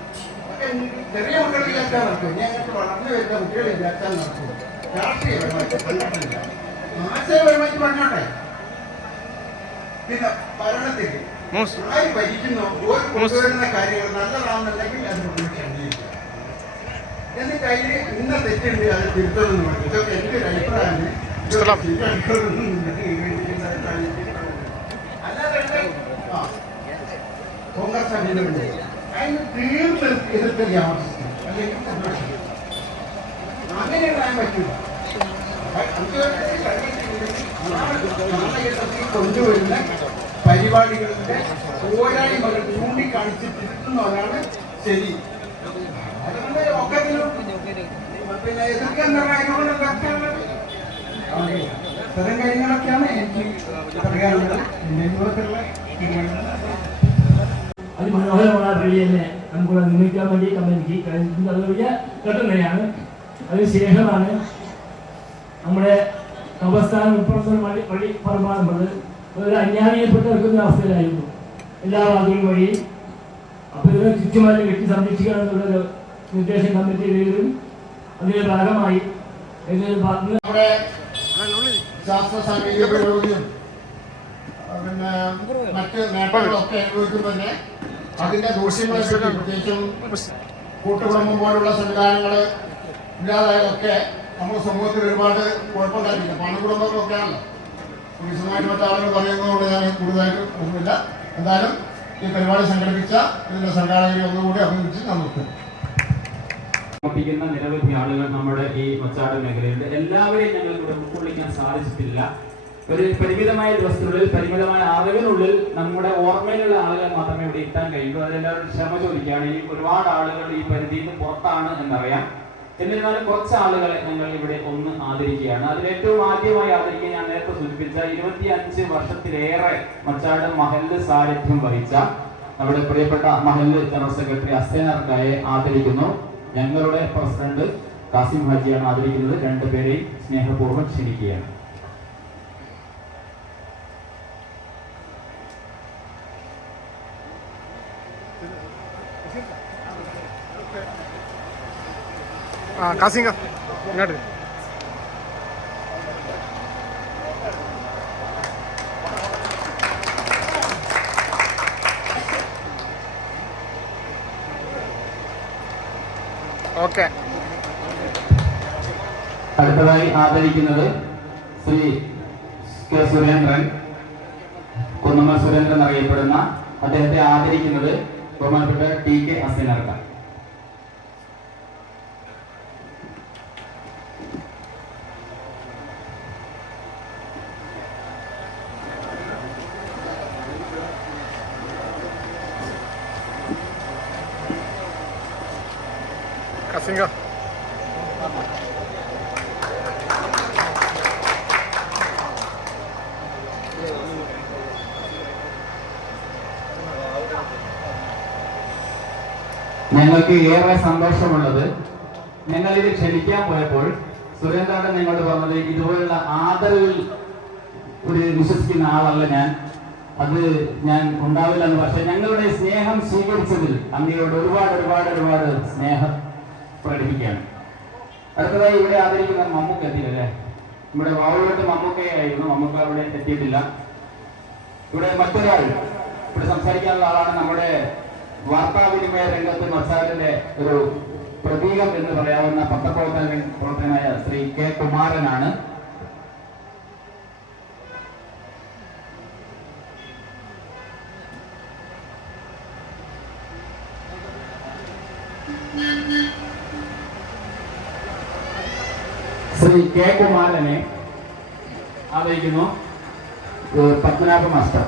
ചെറിയ മക്കൾ വിചാരിച്ചാൽ നടക്കും. ഞാൻ അങ്ങോട്ട് വളർന്നു വരുന്ന കുട്ടികൾ വിചാരിച്ചാൽ നടക്കും. രാഷ്ട്രീയപരമായിട്ട് പറഞ്ഞിട്ടില്ല, ആശയപരമായിട്ട് പറഞ്ഞോട്ടെ. പിന്നെ ഭരണത്തിൽ ആര് ഭരിക്കുന്നു, ഒരു കൊണ്ടുവരുന്ന കാര്യങ്ങൾ നല്ലതാണെന്നുണ്ടെങ്കിൽ അത് ക്ഷണിക്കുക. എന്നിട്ട് അതിൽ ഇന്ന തെറ്റുണ്ട്, അത് തിരുത്തണമെന്ന് പറഞ്ഞു. ഇതൊക്കെ എൻ്റെ ഒരു അഭിപ്രായമാണ്. അല്ലാതെ കോൺഗ്രസ് അഭിനന്ദനം അതിന് തീർത്ത് എതിർക്കൽ ആവശ്യം അല്ലെങ്കിൽ അങ്ങനെ പറയാൻ പറ്റില്ല. കാലഘട്ടത്തിൽ കൊണ്ടുവരുന്ന പരിപാടികളുടെ പോരായ്മകൾ ചൂണ്ടിക്കാണിച്ച് തിരുത്തുന്നവരാണ് ശരി. അതുകൊണ്ട് ഒക്കത്തിലും പിന്നെ എതിർക്കാൻ ഇത്തരം കാര്യങ്ങളൊക്കെയാണ് എനിക്ക് പറയാനുള്ളത്. പിന്നെ ഇതുപോലത്തുള്ള അതിമനോഹരമായ പള്ളിയെ നമുക്കിവിടെ നിർമ്മിക്കാൻ വേണ്ടി കമ്മിറ്റി അത് വലിയ ഘട്ടം തന്നെയാണ്. അതിനുശേഷമാണ് നമ്മുടെ കബസ്ഥാനം ഉൾപ്പെടുന്ന പള്ളി പറമ്പാകുന്നത് ഒരു അന്യായപ്പെട്ട വെക്കുന്ന അവസ്ഥയിലായിരുന്നു എല്ലാ വാക്കുകളും വഴി. അപ്പോൾ ഇതിനെ ചുറ്റുമാറ്റി കെട്ടി സംരക്ഷിക്കണം എന്നുള്ളൊരു നിർദ്ദേശം കമ്മിറ്റി ചെയ്തതും അതിന്റെ ഭാഗമായി നമ്മുടെ ശാസ്ത്ര സാങ്കേതിക പുരോഗതിയും പിന്നെ മറ്റ് നേട്ടങ്ങളൊക്കെ അനുഭവിക്കും തന്നെ അതിന്റെ ദൂഷ്യങ്ങളെ പറ്റി പ്രത്യേകിച്ചും കൂട്ടുകുടുംബം പോലുള്ള സംവിധാനങ്ങൾ ഇല്ലാതായതൊക്കെ നമ്മുടെ സമൂഹത്തിൽ ഒരുപാട് കുഴപ്പമുണ്ടാക്കിയില്ല. പണകുടുംബങ്ങളൊക്കെ ആണല്ലോ വിശദമായിട്ട് മറ്റാളുകൾ പറയുന്നതുകൊണ്ട് ഞാൻ കൂടുതലായിട്ട് ഒന്നുമില്ല. എന്തായാലും ഈ പരിപാടി സംഘടിപ്പിച്ച ഇതിന്റെ സംഘാടകരെ ഒന്നുകൂടി അഭിനന്ദിച്ച് ഞാൻ നിർത്തുന്നു. പ്പിക്കുന്ന നിരവധി ആളുകൾ നമ്മുടെ ഈ മച്ചാട് മേഖലയുണ്ട്. എല്ലാവരെയും ഞങ്ങൾക്ക് ഇവിടെ ഉൾക്കൊള്ളിക്കാൻ സാധിച്ചിട്ടില്ല. ഒരു പരിമിതമായ ദിവസത്തിനുള്ളിൽ പരിമിതമായ ആളുകളിനുള്ളിൽ നമ്മുടെ ഓർമ്മയിലുള്ള ആളുകൾ മാത്രമേ ഇവിടെ എത്താൻ കഴിയൂ. അതെല്ലാവരും ക്ഷമ ചോദിക്കുകയാണ്. ഈ ഒരുപാട് ആളുകൾ ഈ പരിധിയിൽ നിന്ന് പുറത്താണ് എന്നറിയാം. എന്നിരുന്നാലും കുറച്ച് ആളുകളെ ഞങ്ങൾ ഇവിടെ ഒന്ന് ആദരിക്കുകയാണ്. അതിലേറ്റവും ആദ്യമായി ആദരിക്കാൻ ഞാൻ നേരത്തെ സൂചിപ്പിച്ച 25 വർഷത്തിലേറെ മച്ചാട് മഹല്ല് സാന്നിധ്യം വഹിച്ച നമ്മുടെ പ്രിയപ്പെട്ട മഹല്ല് ജനറൽ സെക്രട്ടറി അസ്തേനർക്കായെ ആദരിക്കുന്നു. ഞങ്ങളുടെ പ്രസിഡന്റ് കാസിം ഹാജിയാണ് ആദരിക്കുന്നത്. രണ്ടുപേരെയും സ്നേഹപൂർവ്വം ക്ഷണിക്കുകയാണ്. കാസിം ഇങ്ങോട്ട് ഓക്കെ. അടുത്തതായി ആദരിക്കുന്നത് ശ്രീ കെ സുരേന്ദ്രൻ, കുന്നമ്മൽ സുരേന്ദ്രൻ എന്നറിയപ്പെടുന്ന അദ്ദേഹത്തെ ആദരിക്കുന്നത് ബഹുമാനപ്പെട്ട ടി കെ അസീനർക്ക. കസിങ്ക ഞങ്ങൾക്ക് ഏറെ സന്തോഷമുള്ളത്, ഞങ്ങൾ ഇത് ക്ഷണിക്കാൻ പോയപ്പോൾ സുരേന്ദ്രൻ നിങ്ങളോട് പറഞ്ഞത് ഇതുപോലുള്ള ആദരവിൽ ഒരു വിശ്വസിക്കുന്ന ആളല്ല ഞാൻ, അത് ഞാൻ ഉണ്ടാവില്ലെന്ന്. പക്ഷെ ഞങ്ങളുടെ സ്നേഹം സ്വീകരിച്ചതിൽ അങ്ങയോട് ഒരുപാട് ഒരുപാട് ഒരുപാട് സ്നേഹം പ്രകടിപ്പിക്കുകയാണ്. അടുത്തതായി ഇവിടെ ആദരിക്കുന്ന മമ്മൂക്ക എത്തിയല്ലേ? ഇവിടെ വാവുകെട്ട് മമ്മൂക്കയായിരുന്നു, മമ്മൂക്ക അവിടെ എത്തിയിട്ടില്ല. ഇവിടെ മറ്റൊരാൾ ഇവിടെ സംസാരിക്കാനുള്ള ആളാണ് നമ്മുടെ വാർത്താവിനിമയ രംഗത്ത് മസാലിന്റെ ഒരു പ്രതീകം എന്ന് പറയാവുന്ന പത്രപ്രവർത്തകനായ ശ്രീ കെ കുമാരനാണ്. ശ്രീ കെ കുമാരനെ ആദരിക്കുന്നു പത്മനാഭ മാസ്റ്റർ.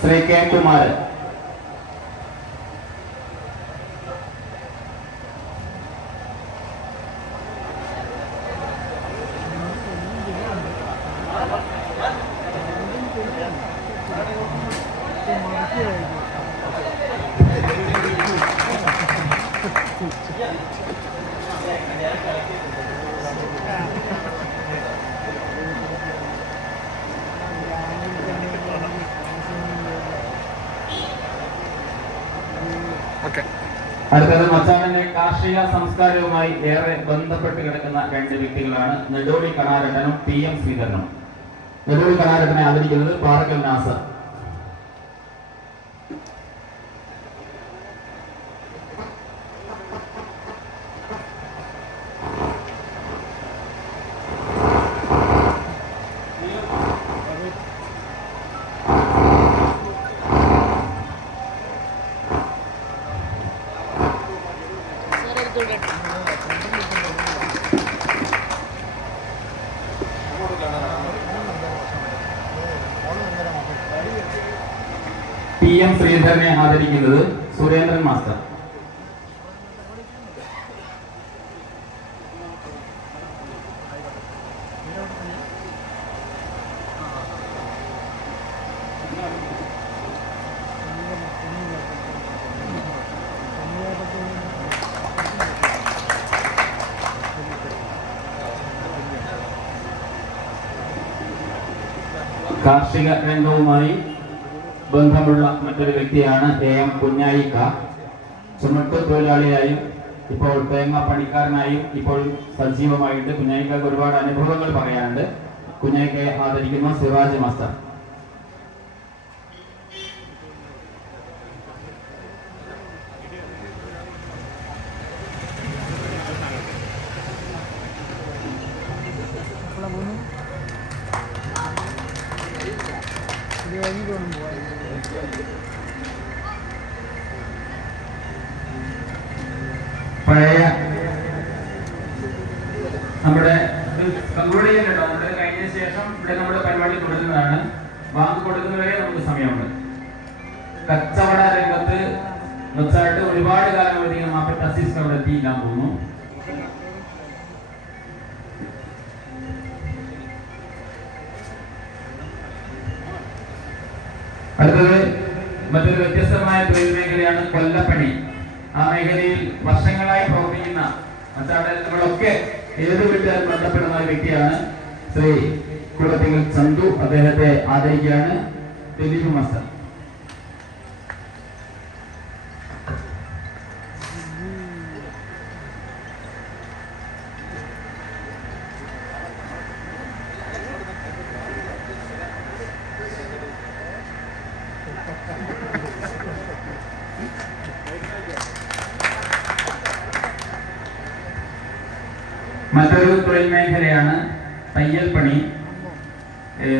ശ്രീ കെ കുമാരൻ. അടുത്തത് മച്ചാടിന്റെ കാർഷിക സംസ്കാരവുമായി ഏറെ ബന്ധപ്പെട്ട് കിടക്കുന്ന രണ്ട് വ്യക്തികളാണ് നെടുവടി കണാരട്ടനും പി എം ശ്രീധരനും. നെടുവടി കണാരട്ടനെ ആദരിക്കുന്നത് പാറക്കൽ നാസർ. പി എം ശ്രീധരനെ ആദരിക്കുന്നത് സുരേന്ദ്രൻ മാസ്റ്റർ. കാർഷിക രംഗവുമായി ബന്ധമുള്ള മറ്റൊരു വ്യക്തിയാണ് എ എം കുഞ്ഞായിക്ക. ചുമട്ട് തൊഴിലാളിയായും ഇപ്പോൾ തേങ്ങ പണിക്കാരനായും ഇപ്പോൾ സജീവമായിട്ട് കുഞ്ഞായിക്കക്ക് ഒരുപാട് അനുഭവങ്ങൾ പറയാനുണ്ട്. കുഞ്ഞായിക്കയെ ആദരിക്കുന്ന സിറാജ് മാസ്റ്റർ. പഴയ നമ്മുടെ കൺക്ലൂഡ് ചെയ്യുന്നുണ്ടോ? നമ്മുടെ കഴിഞ്ഞ ശേഷം ഇവിടെ നമ്മുടെ പരിപാടി തുടരുന്നതാണ്. ബാങ്ക് കൊടുക്കുന്നവരെ നമുക്ക് സമയമുണ്ട്. കച്ചവട രംഗത്ത് വെച്ചായിട്ട് ഒരുപാട് കാലം അധികം മാപ്പറ്റ് അസിസ്റ്റ് അവിടെ എത്തിയില്ലാന്ന് തോന്നുന്നു. അടുത്തത് മറ്റൊരു വ്യത്യസ്തമായ തൊഴിൽ മേഖലയാണ് കൊല്ലപ്പണി. ആ മേഖലയിൽ വർഷങ്ങളായി പ്രവർത്തിക്കുന്ന മറ്റാടങ്ങളൊക്കെ ഏത് വീട്ടുകാരും ബന്ധപ്പെടുന്ന ഒരു വ്യക്തിയാണ് ശ്രീ കുളത്തിങ്കൽ ചന്തു. അദ്ദേഹത്തെ ആദരിക്കുകയാണ് ദിലീപ് മാസ്റ്റർ. മറ്റൊരു തൊഴിൽ മേഖലയാണ് തയ്യൽ പണി.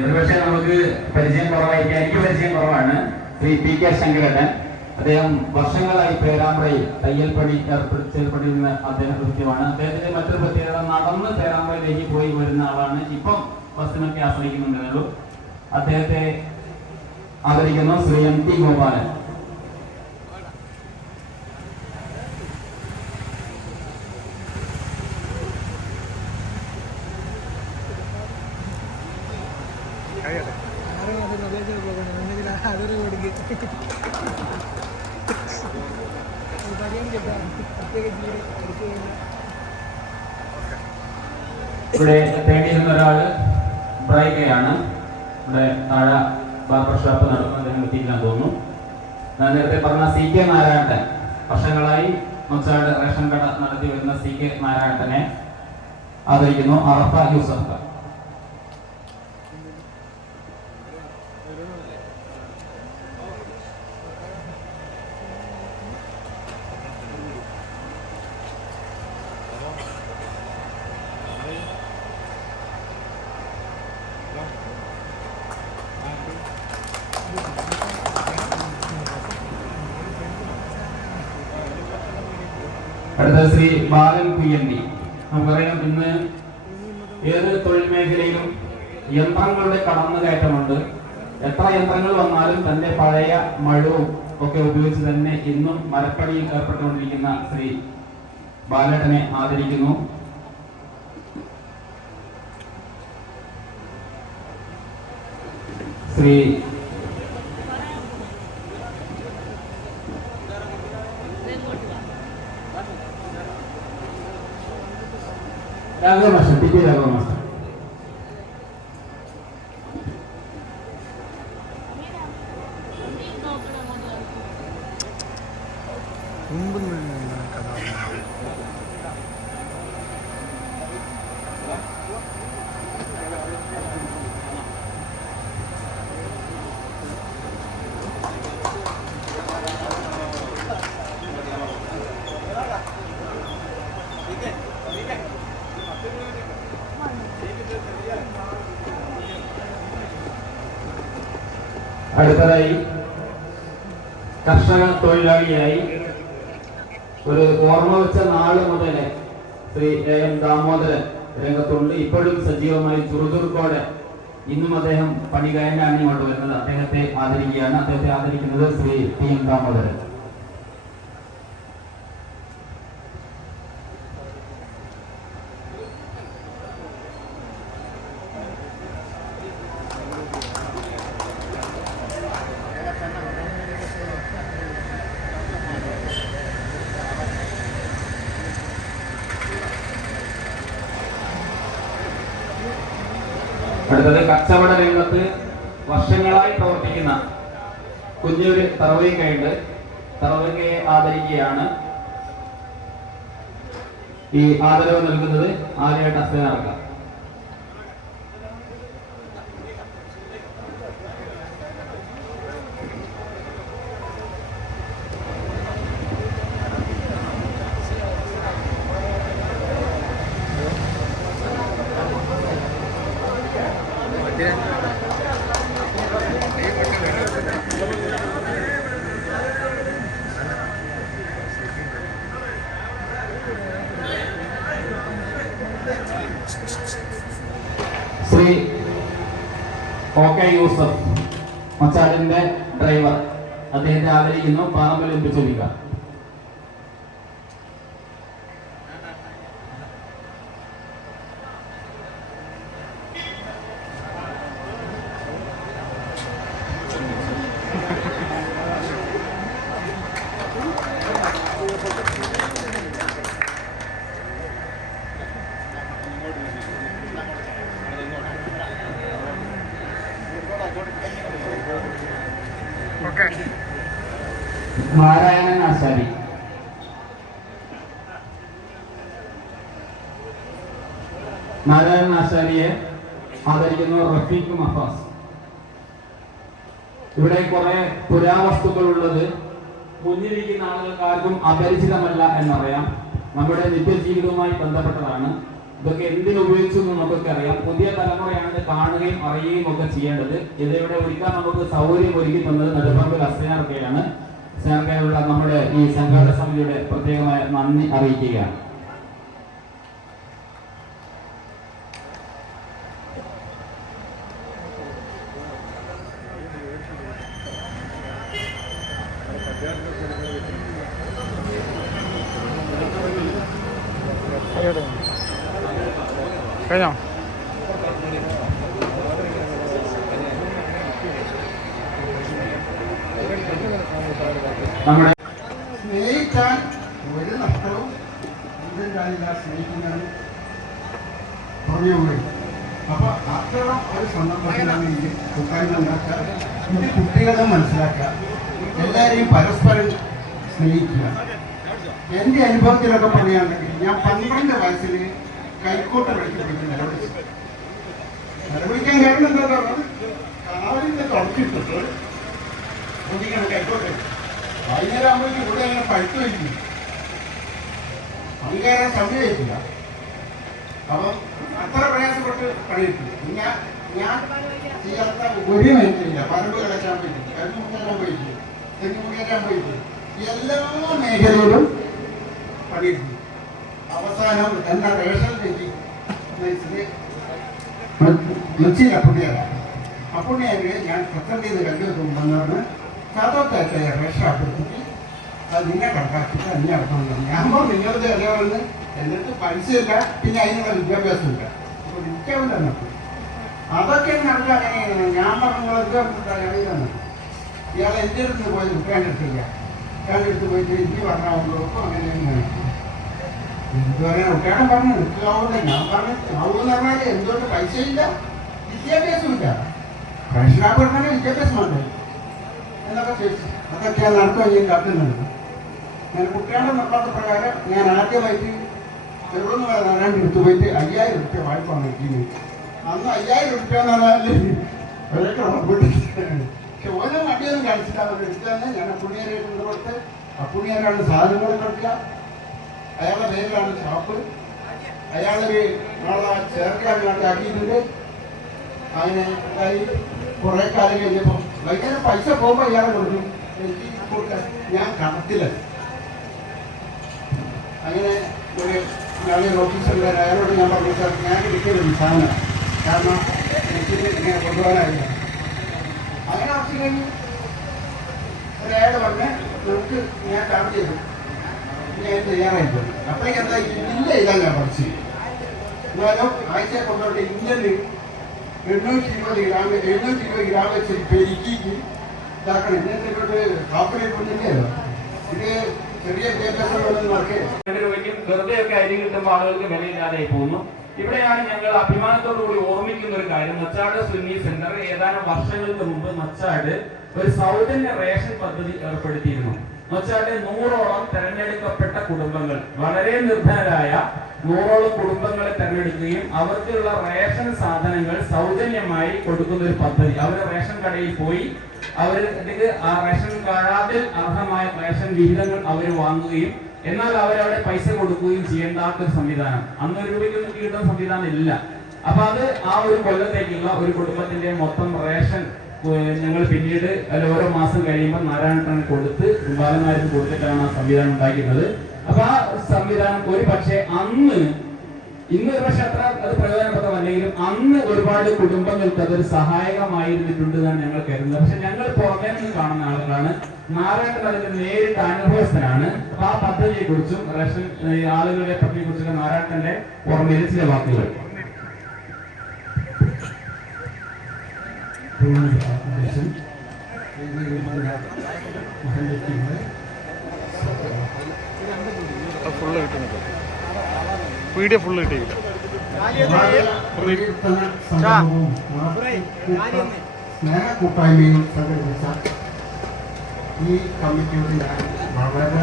ഒരുപക്ഷെ നമുക്ക് പരിചയം കുറവായിരിക്കാം, എനിക്ക് പരിചയം കുറവാണ്. ശ്രീ PK ശങ്കരേട്ടൻ, അദ്ദേഹം വർഷങ്ങളായി പേരാമ്പ്രയിൽ തയ്യൽ പണി ഏർപ്പെടുന്ന അദ്ദേഹം കൃത്യമാണ്. അദ്ദേഹത്തിന്റെ മറ്റൊരു പ്രത്യേകത, നടന്ന് പേരാമ്പ്രയിലേക്ക് പോയി വരുന്ന ആളാണ്. ഇപ്പം ബസ്സിനൊക്കെ ആശ്രയിക്കുന്നുണ്ടല്ലോ. അദ്ദേഹത്തെ ആദരിക്കുന്നു ശ്രീ MT ഗോപാലൻ. ഇവിടെ തേടിയിരുന്ന ഒരാള് ബ്രൈക്കയാണ്. ഇവിടെ താഴെ ബാർബർ ഷോപ്പ് നടത്തുന്ന അദ്ദേഹം എത്തിയില്ലാന്ന് തോന്നുന്നു. ഞാൻ നേരത്തെ പറഞ്ഞ CK നാരായണൻ, വർഷങ്ങളായി മൊച്ചാട് റേഷൻ കട നടത്തി വരുന്ന CK നാരായണനെ ആദരിക്കുന്നു. അറഫ യൂസഫ്. അടുത്ത ശ്രീ ബാലൻ PND. നമുക്കറിയാം, ഇന്ന് ഏത് തൊഴിൽ മേഖലയിലും യന്ത്രങ്ങളുടെ കടന്നുകയറ്റമുണ്ട്. എത്ര യന്ത്രങ്ങൾ വന്നാലും തന്റെ പഴയ മഴവും ഒക്കെ ഉപയോഗിച്ച് തന്നെ ഇന്നും മരപ്പണിയിൽ ഏർപ്പെട്ടുകൊണ്ടിരിക്കുന്ന ശ്രീ ബാലേട്ടനെ ആദരിക്കുന്നു. Shri Raghava master, TP Raghava master. അടുത്തതായി കർഷക തൊഴിലാളിയായി ഒരു ഓർമ്മ വെച്ച നാള് മുതൽ ശ്രീ AM ദാമോദരൻ രംഗത്തുണ്ട്. ഇപ്പോഴും സജീവമായി ചുറുചുറുക്കോടെ ഇന്നും അദ്ദേഹം പണികാരനാണ് ഇങ്ങോട്ട് വരുന്നത്. അദ്ദേഹത്തെ ആദരിക്കുകയാണ്. അദ്ദേഹത്തെ ആദരിക്കുന്നത് ശ്രീ TM ദാമോദരൻ. അടുത്തത് കച്ചവട രംഗത്ത് വർഷങ്ങളായി പ്രവർത്തിക്കുന്ന കുഞ്ഞൊരു തറവയ്ക്കുണ്ട്. തറവയ്ക്കയെ ആദരിക്കുകയാണ്. ഈ ആദരവ് നൽകുന്നത് ആദ്യമായിട്ട് അസ്തനാർക്ക. ശ്രീ OK യൂസഫ്, മച്ചാടിന്റെ ഡ്രൈവർ, അദ്ദേഹത്തെ ആദരിക്കുന്നു. പാറമ്പൽ എത്തിച്ചോദിക്ക. നാരായണൻ ആശാരി. നാരായണൻ ആശാരിയെ ആദരിക്കുന്നു. റഫീഖ് മഫാസ്. ഇവിടെ കുറെ പുരാവസ്തുക്കൾ ഉള്ളത് മുന്നിലിരിക്കുന്ന ആളുകൾക്ക് ആർക്കും അപരിചിതമല്ല എന്നറിയാം. നമ്മുടെ നിത്യജീവിതവുമായി ബന്ധപ്പെട്ടതാണ്. ഇതൊക്കെ എന്തിനു ഉപയോഗിച്ചു എന്ന് നമുക്കൊക്കെ അറിയാം. പുതിയ തലമുറയാണ് ഇത് കാണുകയും അറിയുകയും ഒക്കെ ചെയ്യേണ്ടത്. ഇതിവിടെ ഒരുക്കാൻ നമുക്ക് സൗകര്യം ഒരുക്കി തന്നത് നെടുമ്പറമ്പ് അസ്നാർക്കയാണ്. അസ്നാർക്കയിലുള്ള നമ്മുടെ ഈ സംഘാടക സമിതിയുടെ പ്രത്യേകമായ നന്ദി അറിയിക്കുകയാണ്. കഴിഞ്ഞോ? നമ്മുടെ സ്നേഹിക്കാൻ ഒരു നഷ്ടവും ഇതുണ്ടായില്ല. സ്നേഹിക്കാൻ പറഞ്ഞു. അപ്പൊ അത്തരം ഒരു സന്ദർഭത്തിലാണ് ഈ കൂട്ടായ്മ ഉണ്ടാക്കുക. ഇത് കുട്ടികളെ മനസ്സിലാക്കുക, എല്ലാവരെയും പരസ്പരം സ്നേഹിക്കുക. എൻ്റെ അനുഭവത്തിലൊക്കെ പറയുകയാണെങ്കിൽ ഞാൻ 12 വയസ്സിൽ കൈക്കോട്ട് പഠിക്കപ്പെടുന്ന നിലവിളിക്കാൻ കാരണം എന്താ പറഞ്ഞത്, കാലിന്റെ തുടച്ചിട്ടിട്ട് കുട്ടിക്കാണ് കൈക്കോട്ട്. വൈകുന്നേരം ആകുമ്പോഴേക്കും ഇവിടെ അങ്ങനെ പഴുത്തു വയ്ക്കും, അംഗീകാരം സംഭവിക്കില്ല. അപ്പം അത്ര പ്രയാസപ്പെട്ട് പണിയെടുക്കും. ഞാൻ ചെയ്യാത്ത ഒരു മേഖലയില്ല. പറമ്പ് കിടക്കാൻ പോയിട്ട്, കരിമ്പ് കയറാൻ പോയിട്ട്, തെങ്ങ് കയറാൻ പോയിട്ട്, എല്ലാ മേഖലയിലും പണിയെടുക്കും. അവസാനം എന്താ റേഷൻ മെച്ചില്ല പുണ്യാണ്. അപ്പുണ്യാന് ഞാൻ പ്രസന്റ് ചെയ്ത് കണ്ടുവെക്കുമ്പോഴാണ് ചതോത്തേറ്റ റേഷപ്പെടുത്തിട്ട് അത് നിന്നെ കണക്കാക്കിയിട്ട് അന്നെ അടക്കണം. ഞാൻ പറഞ്ഞു നിങ്ങളത് ഇടവന്ന് എന്നിട്ട് പൈസയില്ല, പിന്നെ അതിനുള്ള വിദ്യാഭ്യാസമില്ല. അപ്പോൾ വിദ്യാഭ്യാസം നടക്കും. അതൊക്കെ നല്ല അങ്ങനെയാണ്. ഞാൻ പറഞ്ഞത് അറിയില്ലെന്ന്. ഇയാൾ എൻ്റെ അടുത്ത് പോയി കുട്ടിയാൻ്റെ അടുത്തില്ല. കുട്ടിയാൻ്റെ അടുത്ത് പോയിട്ട് എനിക്ക് പറഞ്ഞാവുമ്പോഴേക്കും അങ്ങനെയാണ് എന്തുവരെ കുട്ടിയാടൻ പറഞ്ഞു നിൽക്കാവുന്ന. ഞാൻ പറഞ്ഞു ആവുമെന്ന് പറഞ്ഞാൽ എന്തുകൊണ്ട് പൈസയില്ല, വിദ്യാഭ്യാസമില്ല. റേഷനാപ്പ് പറഞ്ഞാൽ വിദ്യാഭ്യാസം വേണ്ടേ എന്നൊക്കെ ചോദിച്ചു. അതൊക്കെയാണ് നടത്തുക ഞാൻ കാട്ടുന്നത്. ഞാൻ കുട്ടികളുടെ നിർബന്ധ പ്രകാരം ഞാൻ ആദ്യമായിട്ട് ചെറുതെന്ന് പറയാൻ എടുത്തു പോയിട്ട് 5000 രൂപ വായ്പ വാങ്ങിക്കുന്നു. അന്ന് 5000 രൂപ എന്ന് പറഞ്ഞാൽ പക്ഷെ ഓരോ വണ്ടിയൊന്നും കാണിച്ചിട്ട് അവർ എടുത്തന്നെ. ഞാൻ അപ്പുണ്ണിയാരായിട്ട് കൊടുത്ത് അപ്പുണ്ണിയാരാണ് സാധനങ്ങൾ കൊടുക്കുക. അയാളുടെ പേരിലാണ് ഷാപ്പ്. അയാളൊരു ആളെ ചേർക്കാൻ ആക്കിയിട്ടുണ്ട്. അങ്ങനെ ഉണ്ടായി കുറേ കാലം കഴിഞ്ഞപ്പോൾ വൈകുന്നേരം പൈസ പോകുമ്പോൾ അയാളെ കൊടുക്കും, എനിക്ക് കൊടുക്കാൻ. ഞാൻ കടത്തില്ല. അങ്ങനെ ഒരു ഞാനൊരു ഓഫീസറുണ്ടായിരുന്നു. അയാളോട് ഞാൻ പറഞ്ഞു, സാർ ഞാൻ കിട്ടിയത് സാധനം, കാരണം എനിക്ക് ഇങ്ങനെ കൊണ്ടുപോകാനായില്ല. അങ്ങനെ കുറച്ച് കഴിഞ്ഞ് ഒരാൾ പറഞ്ഞ് നമുക്ക് ഞാൻ കാർഡ് ചെയ്തു, ഞാൻ തയ്യാറായിട്ട്. അപ്പോഴേക്കും എന്താ ഇല്ല ഇല്ല ഞാൻ പഠിച്ചു. എന്നാലും ആഴ്ച കൊണ്ടോട്ട് ഇന്നലെ 720 ഗ്രാം വെച്ച് പെരുക്കിക്ക് ഇതാക്കണം. ഇന്നത്തെ കാപ്പിലേക്ക് കൊണ്ടില്ലല്ലോ. ഇത് ചെറിയ വിദ്യാഭ്യാസം നടക്കേ. വെറുതെയൊക്കെ അരി കിട്ടുമ്പോൾ ആളുകൾക്ക് വിലയില്ലാതെ പോകുന്നു. ഇവിടെയാണ് ഞങ്ങൾ അഭിമാനത്തോടു കൂടി ഓർമ്മിക്കുന്ന ഒരു കാര്യം. മച്ചാട് സുന്നി സെന്റർ ഏതാനും വർഷങ്ങൾക്ക് മുമ്പ് മച്ചാട് ഒരു സൗജന്യ റേഷൻ പദ്ധതി ഏർപ്പെടുത്തിയിരുന്നു. മച്ചാട് 100ഓളം തെരഞ്ഞെടുക്കപ്പെട്ട കുടുംബങ്ങൾ, വളരെ നിർധനരായ 100ഓളം കുടുംബങ്ങളെ തെരഞ്ഞെടുക്കുകയും അവർക്കുള്ള റേഷൻ സാധനങ്ങൾ സൗജന്യമായി കൊടുക്കുന്ന ഒരു പദ്ധതി. അവർ റേഷൻ കടയിൽ പോയി അവർക്ക് ആ റേഷൻ കാർഡിൽ അർഹമായ റേഷൻ വിഹിതങ്ങൾ അവർ വാങ്ങുകയും എന്നാൽ അവരവിടെ പൈസ കൊടുക്കുകയും ചെയ്യേണ്ടാത്തൊരു സംവിധാനം. അന്ന് 1 രൂപയ്ക്കൊന്നും കിട്ടുന്ന സംവിധാനം ഇല്ല. അപ്പൊ അത് ആ ഒരു കൊല്ലത്തേക്കുള്ള ഒരു കുടുംബത്തിന്റെ മൊത്തം റേഷൻ ഞങ്ങൾ പിന്നീട് ഓരോ മാസം കഴിയുമ്പോൾ നാരായണന് കൊടുത്ത് ബാലനാരിന് കൊടുത്തിട്ടാണ് ആ സംവിധാനം ഉണ്ടാക്കിയിരുന്നത്. അപ്പൊ ആ സംവിധാനം ഒരു പക്ഷേ ഇന്ന് ഒരു പക്ഷെ അത്ര അത് പ്രയോജനപ്രദമല്ലെങ്കിലും അന്ന് ഒരുപാട് കുടുംബങ്ങൾക്ക് അതൊരു സഹായകമായിരുന്നിട്ടുണ്ട് എന്നാണ് ഞങ്ങൾ കരുതുന്നത്. പക്ഷെ ഞങ്ങൾ പുറമേ നിന്ന് കാണുന്ന ആളുകളാണ്. നാരായണൻ അതിന്റെ നേരിട്ട് അനുഭവസ്ഥനാണ്. അപ്പൊ ആ പദ്ധതിയെ കുറിച്ചും റേഷൻ ആളുകളുടെ പദ്ധതിയെ കുറിച്ചൊക്കെ നാരായണന്റെ ഓർമ്മയിൽ ചില വാക്കുകൾ. ഫുള്ള് കിട്ടുന്നില്ല, വീഡിയോ ഫുള്ള് കിട്ടിയില്ല. സ്നേഹക്കൂട്ടായ്മയും സംഘടിപ്പിച്ച ഈ കമ്മിറ്റിയോട് ഞാൻ വളരെ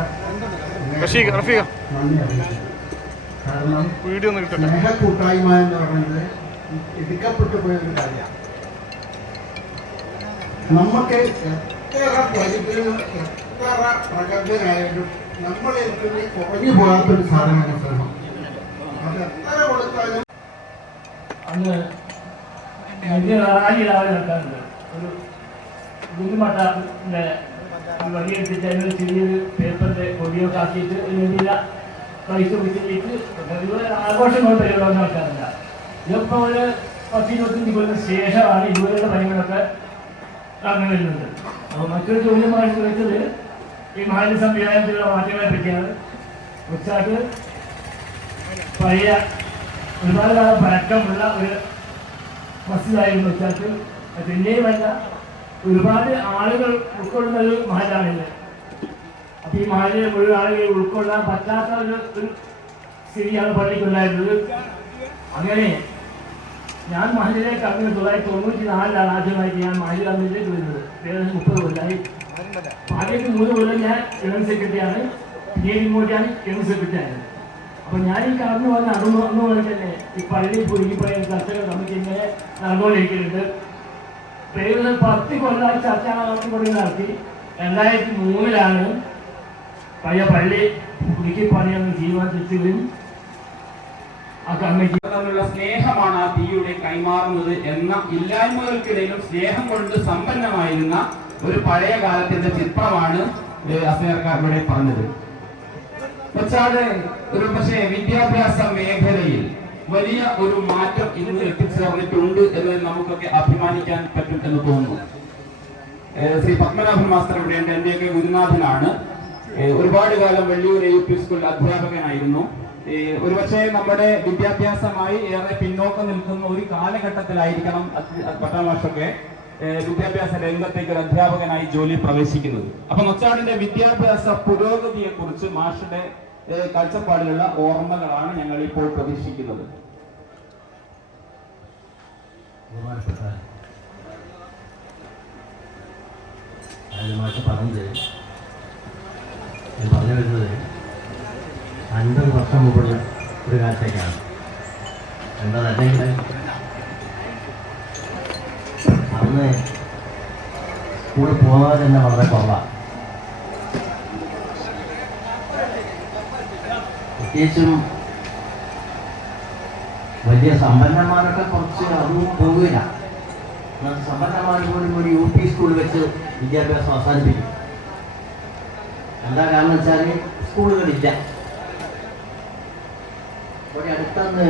നന്ദി അറിയിക്കുന്നു. കാരണം വീഡിയോ ഒന്നും കിട്ടില്ല. സ്നേഹക്കൂട്ടായ്മ എന്ന് പറയുന്നത് എടുക്കപ്പെട്ടു പോയ ഒരു കാര്യമാണ്. നമുക്ക് എത്ര പരിചയം എത്ര പ്രഗത്ഭനായാലും നമ്മളിൽ കുറഞ്ഞു പോകാത്തൊരു സാധനമാണ് സ്നേഹം. അത് എത്ര കൊടുത്താലും അന്ന് വലിയ റാലി രാവിലെ നടക്കാറുണ്ട്. ഒരു ഗുരുമഠത്തിൻ്റെ വടിയെടുത്തിട്ട് അതിന് ചെറിയൊരു പേപ്പറിൻ്റെ കൊടിയൊക്കെ ആക്കിയിട്ട് വലിയ പൈസ വിറ്റിട്ട് ആഘോഷങ്ങൾ പരിപാടി നടക്കാറില്ല. ഇതിപ്പോൾ ഒരു 10-25 കൊല്ലം ശേഷമാണ് ഇതുപോലുള്ള പണികളൊക്കെ നടന്നു വരുന്നത്. അപ്പോൾ മറ്റൊരു ചോദ്യമായി ചോദിച്ചത് ഈ മാലിന്യ സംവിധാനത്തിലുള്ള മാറ്റങ്ങളെ പറ്റിയാണ്. ഉച്ചാട്ട് പഴയ ഒരുപാട് കാലം പഴക്കമുള്ള ഒരു മസ്ജിദായിരുന്നു ഉച്ചാട്ട്. പിന്നെയുമല്ല ഒരുപാട് ആളുകൾ ഉൾക്കൊള്ളുന്ന ഒരു മഹലാണിത്. അപ്പം ഈ മഹലിൽ മുഴുവൻ ആളുകൾ ഉൾക്കൊള്ളാൻ പറ്റാത്ത ഒരു സ്ഥിതിയാണ് പള്ളിക്കുണ്ടായിരുന്നത്. അങ്ങനെ ഞാൻ മഹലിലേക്ക് കടന്നു 1994 ആദ്യമായിട്ട് ഞാൻ മഹലിൽ കമ്മിറ്റിയിലേക്ക് വരുന്നത്. ഏകദേശം 30 കൊല്ലമായി. ആദ്യത്തെ 3 കൊല്ലം ഞാൻ ജനറൽ സെക്രട്ടറിയാണ്, പിന്നീട് ഇങ്ങോട്ടാണ് ജനറൽ സെക്രട്ടറി ആയത്. അപ്പൊ ഞാൻ ഈ കടന്നു വന്ന അന്നുപോലെ തന്നെ ഈ പള്ളിയിൽ പോയി ഈ പറയുന്ന ചർച്ചകൾ നമുക്ക് ഇങ്ങനെ നടന്നുകൊണ്ടിരിക്കുന്നുണ്ട്. ഏകദേശം 10 കൊല്ലമായി ചർച്ച നടത്തി 2003 പഴയ പള്ളി പുതുക്കി പണിയെന്ന് തീരുമാനിച്ചെങ്കിലും ആ കമ്മിറ്റി തമ്മിലുള്ള സ്നേഹമാണ് ആ തീയുടെ കൈമാറുന്നത് എന്ന ഇല്ലായ്മകൾക്കിടയിലും സ്നേഹം കൊണ്ട് സമ്പന്നമായിരുന്ന ഒരു പഴയ കാലത്തിന്റെ ചിത്രമാണ് അസ്നേർക്കാർ ഇവിടെ പറഞ്ഞത്. വെച്ചാൽ ഒരു പക്ഷേ വിദ്യാഭ്യാസ മേഖലയിൽ വലിയ ഒരു മാറ്റം ഇന്ന് എത്തിച്ചേർന്നിട്ടുണ്ട് എന്ന് നമുക്കൊക്കെ അഭിമാനിക്കാൻ പറ്റും എന്ന് തോന്നുന്നു. ശ്രീ പത്മനാഭൻ മാസ്റ്റർ ഇവിടെയുണ്ട്, എന്റെയൊക്കെ ഗുരുനാഥനാണ്. ഒരുപാട് കാലം വെള്ളിയൂർ UP സ്കൂളിൽ അധ്യാപകനായിരുന്നു. ഒരുപക്ഷെ നമ്മുടെ വിദ്യാഭ്യാസമായി ഏറെ പിന്നോക്കം നിൽക്കുന്ന ഒരു കാലഘട്ടത്തിലായിരിക്കണം പട്ടാമാഷൊക്കെ വിദ്യാഭ്യാസ രംഗത്തേക്ക് ഒരു അധ്യാപകനായി ജോലി പ്രവേശിക്കുന്നത്. അപ്പൊ നൊച്ചാടിന്റെ വിദ്യാഭ്യാസ പുരോഗതിയെ കുറിച്ച് മാഷുടെ കാഴ്ചപ്പാടിലുള്ള ഓർമ്മകളാണ് ഞങ്ങൾ ഇപ്പോൾ പ്രതീക്ഷിക്കുന്നത്. പറഞ്ഞു വരുന്നത് 50 വർഷം മുമ്പുള്ള ഒരു കാലത്തേക്കാണ്. എന്താണെങ്കിൽ അന്ന് സ്കൂളിൽ പോകാൻ തന്നെ വളരെ കുറവാണ്. പ്രത്യേകിച്ചും വലിയ സമ്പന്നന്മാരൊക്കെ കുറച്ച് അതും പോകില്ല. സമ്പന്നന്മാർ പോലും ഒരു UP സ്കൂളിൽ വെച്ച് വിദ്യാഭ്യാസം അവസാനിപ്പിക്കും. എന്താ കാരണം വെച്ചാൽ സ്കൂളുകളില്ല. ഇവിടെ അടുത്തന്ന്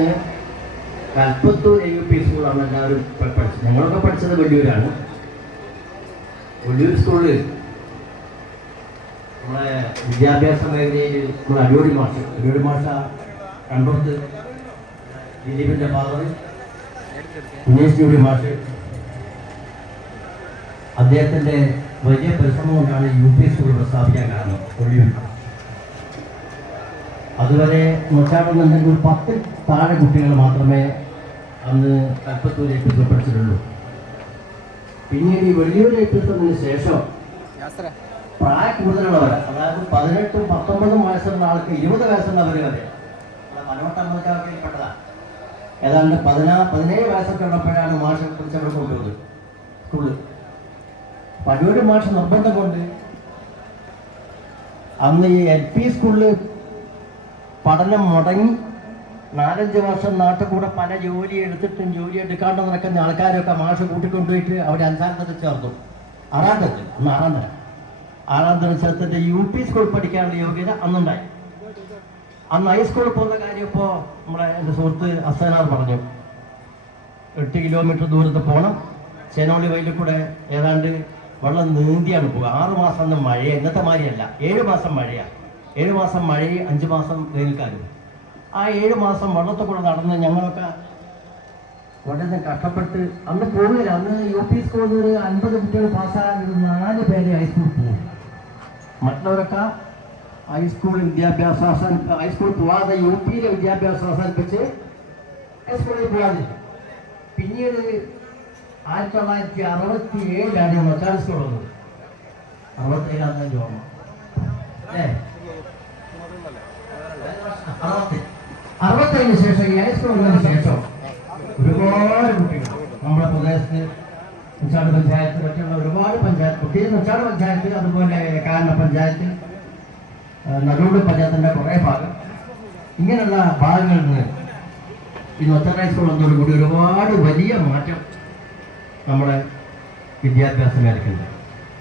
കൽപ്പത്തൂർ UP സ്കൂളാണ് എല്ലാവരും പഠിച്ചത്. ഞങ്ങളൊക്കെ പഠിച്ചത് വെള്ളിയൂരാണ്. വെള്ളിയൂർ സ്കൂളിൽ നമ്മളെ വിദ്യാഭ്യാസ മേഖലയിൽ അടിയോടി മാഷ കണ്ടോത്ത് ദിലീപിൻ്റെ ഫാദർ ഉമേഷ് ജോഡി മാഷ്, അദ്ദേഹത്തിൻ്റെ വലിയ പരിശ്രമം കൊണ്ടാണ് UP സ്കൂൾ പ്രസ്താവിക്കാൻ കാരണം. വെള്ളിയൂർ അതുവരെ നൊച്ചാടുന്നുണ്ടെങ്കിൽ 10 താഴെ കുട്ടികൾ മാത്രമേ അന്ന് കൽപ്പത്തൂർ UP സ്കൂൾ പഠിച്ചിട്ടുള്ളൂ. പിന്നീട് ഈ വെള്ളിയൂർ UP സ്കൂളിന് ശേഷം പ്രായം കൂടുതലുള്ളവർ, അതായത് 18ഉം 19ഉം വയസ്സുള്ള ആൾക്ക് 20 വയസ്സുള്ളവർ വരെ പനവട്ടമ്മക്കാർക്കിൽപ്പെട്ടതാണ്. ഏതാണ്ട് 17 വയസ്സൊക്കെ ഉള്ളപ്പോഴാണ് മാഷെ കുറിച്ച് അവിടെ കൊണ്ടുപോകുന്നത് സ്കൂളിൽ. പടിയൂർ മാഷ് നിർബന്ധം കൊണ്ട് അന്ന് ഈ LP സ്കൂളിൽ പഠനം മുടങ്ങി 4-5 വർഷം നാട്ടിൽ കൂടെ പല ജോലി എടുത്തിട്ടും ജോലി എടുക്കാണ്ട് നടക്കുന്ന ആൾക്കാരൊക്കെ മാഷ് കൂട്ടിക്കൊണ്ടുപോയിട്ട് അവർ 5-ാം തരത്തിൽ ചേർത്തു. 6-ാം തരത്തിൽ, അന്ന് 6-ാം തരം 6-ാം തരം ചേർത്തിട്ട് UP സ്കൂൾ പഠിക്കാനുള്ള യോഗ്യത അന്നുണ്ടായി. അന്ന് ഹൈസ്കൂളിൽ പോകുന്ന കാര്യം ഇപ്പോൾ നമ്മുടെ എൻ്റെ സുഹൃത്ത് അസനാർ പറഞ്ഞു. 8 കിലോമീറ്റർ ദൂരത്ത് പോകണം. ചേനോളി വയലിൽ കൂടെ ഏതാണ്ട് വെള്ളം നീന്തിയാണ് പോകുക. 6 മാസം മഴ, ഇന്നത്തെ മാതിരിയല്ല. 7 മാസം മഴയാണ്. 7 മാസം മഴയും 5 മാസം വേനൽക്കാലം. ആ 7 മാസം വെള്ളത്തിൽ കൂടെ നടന്ന് ഞങ്ങളൊക്കെ വളരെ കഷ്ടപ്പെട്ട് അന്ന് പോകില്ല. അന്ന് UP സ്കൂളിൽ ഒരു 50 കുട്ടികൾ പാസ്സാകാൻ 4 പേര് ഹൈസ്കൂളിൽ പോകും. മറ്റുള്ളവരൊക്കെ ഹൈസ്കൂൾ വിദ്യാഭ്യാസം ഹൈസ്കൂൾ പോവാതെ UPയിലെ വിദ്യാഭ്യാസം അവസാനിപ്പിച്ച് ഹൈസ്കൂളിൽ പോകാതെ പിന്നീട് 1967 മച്ചാൻ സ്കൂൾ വന്നത്. 67 ഓർമ്മ 60 ശേഷം ഈ ഹൈസ്കൂളിന് ശേഷം ഒരുപാട് കുട്ടികൾ നമ്മുടെ പ്രദേശത്ത് നൊച്ചാട് പഞ്ചായത്ത് മറ്റുള്ള ഒരുപാട് പഞ്ചായത്ത് കുട്ടികൾ നൊച്ചാട് പഞ്ചായത്ത്, അതുപോലെ കാരണ പഞ്ചായത്ത്, നല്ലൂട് പഞ്ചായത്തിൻ്റെ കുറേ ഭാഗം ഇങ്ങനെയുള്ള ഭാഗങ്ങളിൽ നിന്ന് ഈ നൊച്ചക്കായ സ്കൂൾ വന്നതോടുകൂടി ഒരുപാട് വലിയ മാറ്റം നമ്മുടെ വിദ്യാഭ്യാസ മേഖലയ്ക്കുണ്ട്.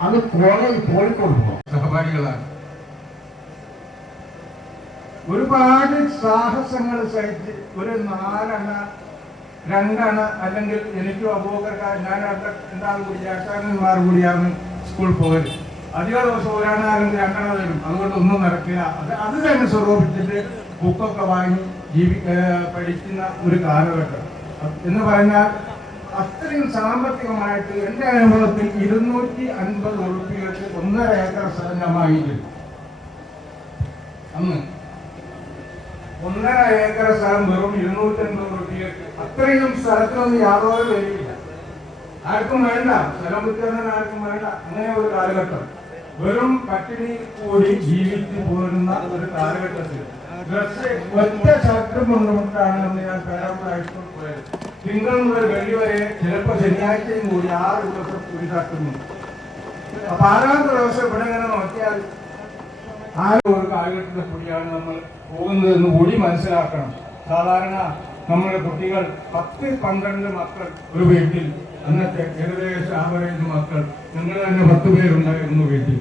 അത് കോളേജ് കോഴിക്കോട് പോകണം. സഹപാഠികളാണ്. ഒരുപാട് സാഹസങ്ങൾ സഹിച്ച് ഒരു 4 അണ 2 അണ അല്ലെങ്കിൽ എനിക്കും അബൂബക്കർ ഞാൻ രണ്ടാളും കൂടി ചേട്ടാന്മാർ കൂടിയാണ് സ്കൂളിൽ പോകല്. അധിക ദിവസം 1 അണ അല്ലെങ്കിൽ 2 അണ തരും. അതുകൊണ്ട് ഒന്നും നടക്കില്ല. അത് തന്നെ സ്വരൂപിച്ചിട്ട് ബുക്കൊക്കെ വാങ്ങി പഠിക്കുന്ന ഒരു കാലഘട്ടം എന്ന് പറഞ്ഞാൽ അത്രയും സാമ്പത്തികമായിട്ട് എൻ്റെ അനുഭവത്തിൽ 250 ഉറുപ്പികൾക്ക് 1.5 ഏക്കർ സ്ഥലം ഞാൻ വാങ്ങിയിട്ടുണ്ട്. അന്ന് 1.5 ഏക്കർ സ്ഥലം വെറും 250 ഉറുപ്പികൾക്ക്. അത്രയും സ്ഥലത്തിനൊന്നും യാതൊരു വിലയില്ല. ആർക്കും വേണ്ട, സ്ഥലം വിൽക്കുന്നത് ആർക്കും വേണ്ട. അങ്ങനെ ഒരു കാലഘട്ടം വെറും പട്ടിണി കൂടി ജീവിച്ചു പോരുന്ന ഒരു കാലഘട്ടത്തിൽ ഡ്രസ് ഒറ്റ ഷർട്ടും കൊണ്ടുകൊണ്ടാണ് അന്ന് ഞാൻ പേരാമ്പ്രായിട്ട് പോയത്. തിങ്കൾ മുതൽ വെള്ളി വരെ, ചിലപ്പോൾ ശനിയാഴ്ചയും കൂടി 6 ദിവസം ഒരു ഷർട്ടും. അപ്പൊ 6ാമത്തെ ദിവസം ഇവിടെ ഇങ്ങനെ നോക്കിയാൽ ഒരു കാലഘട്ടത്തെ കൂടിയാണ് നമ്മൾ പോകുന്നതെന്ന് കൂടി മനസ്സിലാക്കണം. സാധാരണ നമ്മുടെ കുട്ടികൾ 10-12 മക്കൾ ഒരു വീട്ടിൽ, അന്നത്തെ ഏകദേശം ആവറേജ് മക്കൾ, ഞങ്ങൾ തന്നെ 10 പേരുണ്ടായിരുന്നു വീട്ടിൽ.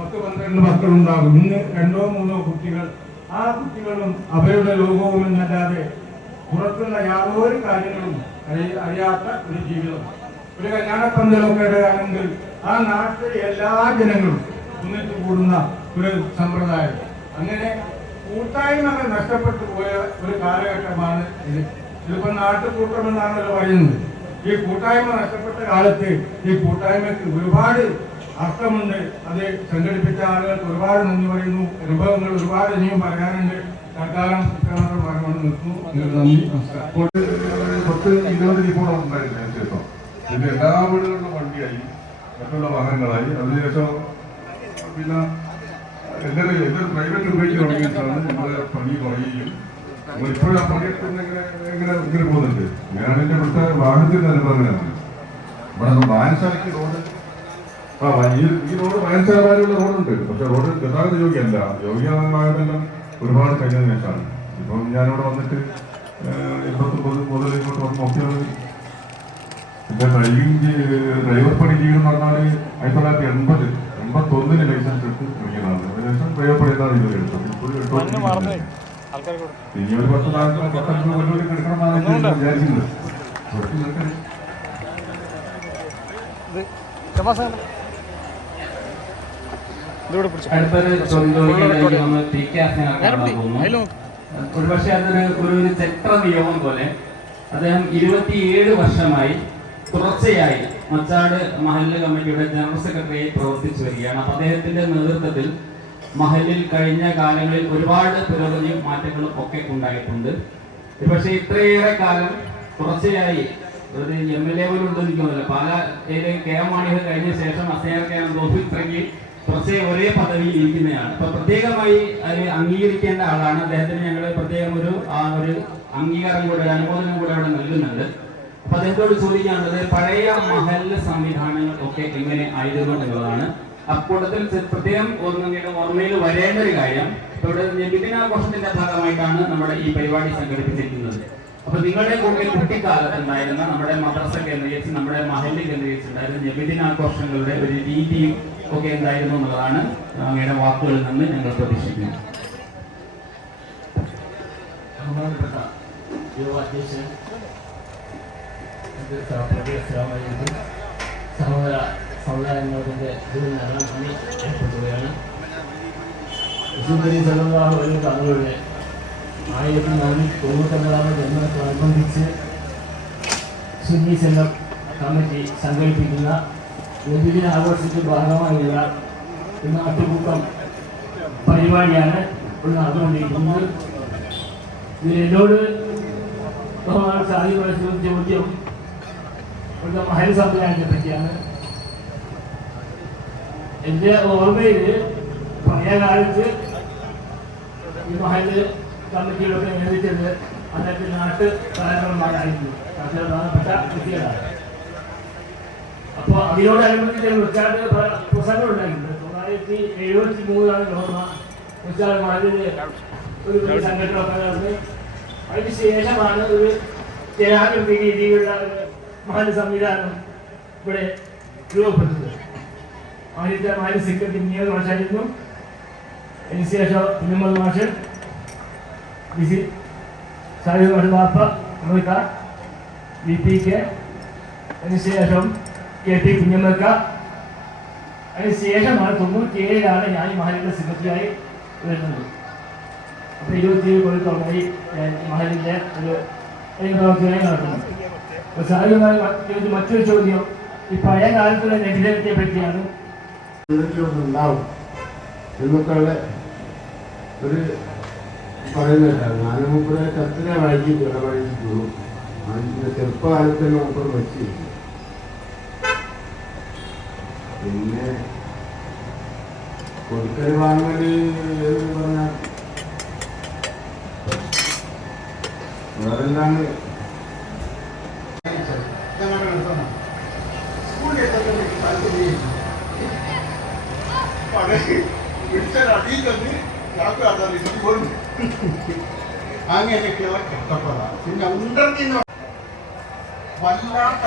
10-12 മക്കളുണ്ടാകും. ഇന്ന് 2-3 കുട്ടികൾ. ആ കുട്ടികളും അവരുടെ ലോകവും എന്നല്ലാതെ പുറത്തുള്ള യാതൊരു കാര്യങ്ങളും അറിയാത്ത ഒരു ജീവിതം. ഒരു കല്യാണപ്പന്തലൊക്കെ ഇടുകയാണെങ്കിൽ ആ നാട്ടിലെ എല്ലാ ജനങ്ങളും ഒന്നിച്ചു കൂടുന്ന ഒരു സമ്പ്രദായം. അങ്ങനെ കൂട്ടായ്മകൾ നഷ്ടപ്പെട്ടു പോയ ഒരു കാലഘട്ടമാണ് ഇത്. ഇതിപ്പോൾ നാട്ടുകൂട്ടമെന്നാണല്ലോ പറയുന്നത്. ഈ കൂട്ടായ്മ നഷ്ടപ്പെട്ട കാലത്ത് ഈ കൂട്ടായ്മയ്ക്ക് ഒരുപാട് അർത്ഥമുണ്ട്. അത് സംഘടിപ്പിച്ച ആളുകൾക്ക് ഒരുപാട് നന്ദി പറയുന്നു. അനുഭവങ്ങൾ ഒരുപാട് ഇനിയും പറയാനുണ്ട്. തൽക്കാലം പറഞ്ഞു നിൽക്കുന്നു. നന്ദി, നമസ്കാരം. 10-20 ഇപ്പോൾ ഉണ്ടായിരുന്നു ശേഷം പിന്നെ എല്ലാ വീടുകളിലും വണ്ടിയായി, മറ്റുള്ള വാഹനങ്ങളായി. അതിനുശേഷം പിന്നെ എല്ലാവരും പ്രൈവറ്റ് ഉപയോഗിച്ച് തുടങ്ങിയിട്ടാണ് നമ്മളെ പണി കുറയുകയും നമ്മളിപ്പോഴും ആ പണിയെടുക്കുന്ന ഇങ്ങനെ പോകുന്നുണ്ട്. ഞാനാണ് എൻ്റെ ഇവിടുത്തെ വാഹനത്തിൻ്റെ അനുഭവങ്ങളാണ്. ഇവിടെ വായനശാലയ്ക്ക് റോഡ് ഈ റോഡ് വായനശാല വരെയുള്ള റോഡുണ്ട്. പക്ഷെ റോഡ് ഗതാഗത യോഗ്യമല്ല. യോഗ്യമായതെല്ലാം ഒരുപാട് കഴിഞ്ഞതിന് ശേഷമാണ്. ഇപ്പം ഞാനിവിടെ വന്നിട്ട് 89 മുതൽ ഇങ്ങോട്ട് നോക്കിയാൽ എൻ്റെ ഡ്രൈവർ പണി ചെയ്യുമെന്ന് പറഞ്ഞാൽ 1981 ലൈസൻസ് എടുത്ത് തുടങ്ങിയതാണ്. അതിനുശേഷം ഡ്രൈവർ പണിയാണ് ഇതുവരെ എടുത്തത്. ഇപ്പോഴും ഇനി ഒരു 10-15 കൊല്ലം എടുക്കണമെന്നാണ് വിചാരിക്കുന്നത്. അടുത്തൊരു ചോദ്യം ചോദിക്കാനായിട്ട് നമ്മൾ ഒരുപക്ഷെ അതൊരു ഒരു ചരിത്ര നിയമം പോലെ അദ്ദേഹം 27 വർഷമായി തുടർച്ചയായി മച്ചാട് മഹല്ല് കമ്മിറ്റിയുടെ ജനറൽ സെക്രട്ടറിയായി പ്രവർത്തിച്ചു വരികയാണ്. അപ്പൊ അദ്ദേഹത്തിന്റെ നേതൃത്വത്തിൽ മഹല്ലിൽ കഴിഞ്ഞ കാലങ്ങളിൽ ഒരുപാട് പുരോഗതിയും മാറ്റങ്ങളും ഒക്കെ ഉണ്ടായിട്ടുണ്ട്. പക്ഷേ ഇത്രയേറെ കാലം തുടർച്ചയായി ഒരു MLA പോലും ഉണ്ടെന്നിരിക്കുന്നില്ല. പല KM മാണികൾ കഴിഞ്ഞ ശേഷം ഇത്രയ്ക്ക് തുടർച്ചയായി ഒരേ പദവിയിൽ ഇരിക്കുന്നതാണ്. അപ്പൊ പ്രത്യേകമായി അത് അംഗീകരിക്കേണ്ട ആളാണ്. അദ്ദേഹത്തിന് ഞങ്ങൾ പ്രത്യേകം ഒരു അംഗീകാരം കൂടെ, ഒരു അനുമോദനം കൂടെ അവിടെ നൽകുന്നുണ്ട്. അപ്പൊ അദ്ദേഹത്തോട് ചോദിക്കാനുള്ളത് പഴയ മഹല്ല് സംവിധാനങ്ങൾ ഒക്കെ എങ്ങനെ ആയിരുന്നു എന്നുള്ളതാണ്. അക്കൂട്ടത്തിൽ പ്രത്യേകം ഓർമ്മയിൽ വരേണ്ട ഒരു കാര്യം, ഇവിടെ നബിദിനാഘോഷത്തിന്റെ ഭാഗമായിട്ടാണ് നമ്മുടെ ഈ പരിപാടി സംഘടിപ്പിച്ചിരിക്കുന്നത്. അപ്പൊ നിങ്ങളുടെ കൂടെ കുട്ടിക്കാലത്ത് ഉണ്ടായിരുന്ന നമ്മുടെ മദ്രസ കേന്ദ്രീകരിച്ച്, നമ്മുടെ മഹല്ല് കേന്ദ്രീകരിച്ചിട്ടുണ്ടായിരുന്ന നബിദിനാഘോഷങ്ങളുടെ ഒരു രീതിയും ഒക്കെ എന്തായിരുന്നു എന്നുള്ളതാണ് അങ്ങയുടെ വാക്കുകളിൽ നിന്ന് ഞങ്ങൾ പ്രതീക്ഷിക്കുന്നത്. ബഹുമാനപ്പെട്ട യുവാധ്യക്ഷൻ സഹോദര സമുദായങ്ങളുടെ നന്ദി ഏർപ്പെടുകയാണ്. തങ്ങളുടെ 1499 ജന്മത്തോടനുബന്ധിച്ച് സുന്നി സെന്റർ കമ്മിറ്റി സംഘടിപ്പിക്കുന്ന നബിദിന ആഘോഷത്തിന്റെ ഭാഗമായുള്ള നാട്ടുകൂട്ടം പരിപാടിയാണ് ഇവിടെ നടന്നുകൊണ്ടിരിക്കുന്നത്. ഇതിൽ എന്നോട് സാധ്യമായ ചോദ്യം ഇവിടുത്തെ മഹല്ല് സംവിധാനത്തെ പറ്റിയാണ്. എൻ്റെ ഓർമ്മയിൽ പഴയ കാലത്ത് ഈ മഹല്ല് കമ്മിറ്റികളൊക്കെ നിയമിച്ചത് അന്നത്തെ നാട്ടു കാരണന്മാരായിരുന്നു, പ്രധാനപ്പെട്ട വ്യക്തികളാണ്. അപ്പോൾ അതിനോടനുബന്ധിച്ച് ഉച്ചാട് പ്രസംഗം ഉണ്ടായിട്ടുണ്ട്. 1973 ഓർമ്മ. ഉച്ചാട് മഹല്ലിന് ഒരു സംഘടന നടന്ന് അതിന് ശേഷമാണ് ഒരു ജനാധിപത്യ രീതിയിലുള്ള ഒരു മഹൽ സംവിധാനം ഇവിടെ രൂപപ്പെട്ടത്. ആദ്യത്തെ മാലി സെക്രട്ടറി നിയമ മാഷായിരുന്നു. അതിനുശേഷം കുഞ്ഞമ്മദ് മാഷ്, ബിസി സാഹിബ് മാഷ് ബാപ്പ, അമൃക്ക, VPK, അതിനുശേഷം KP കുഞ്ഞമ്മക്ക. അതിനുശേഷമാണ് 97 ഞാൻ ഈ മഹലിന്റെ സെക്രട്ടറിയായി വരുന്നത്. അപ്പോൾ 27 കൊല്ലത്തോളമായി ഞാൻ ഈ മഹലിന്റെ ഒരു പ്രവർത്തനമായി നടക്കുന്നത്. അപ്പോൾ സാഹിബുമായി മറ്റൊരു ചോദ്യം ഈ പഴയ കാലത്തുള്ള നെഗറ്റിവിറ്റിയെ പറ്റിയാണ്. ഉണ്ടാവും എന്നൊക്കെയുള്ള ഒരു പറയുന്നുണ്ടായിരുന്നു. ഞാൻ മൂപ്പരെ കത്തിനെ വഴിക്കുള്ളൂ. അതിൻ്റെ ചെറുപ്പകാലത്ത് തന്നെ മൂപ്പർ വെച്ചിരിക്കും. പിന്നെ കൊടുക്കൽ വാങ്ങൽ എന്ന് പറഞ്ഞാൽ വേറെന്താണ് അങ്ങനെയൊക്കെയുള്ള കഷ്ടപ്പാടാണ്. പിന്നെ ഉണ്ടെന്ന് വല്ലാത്ത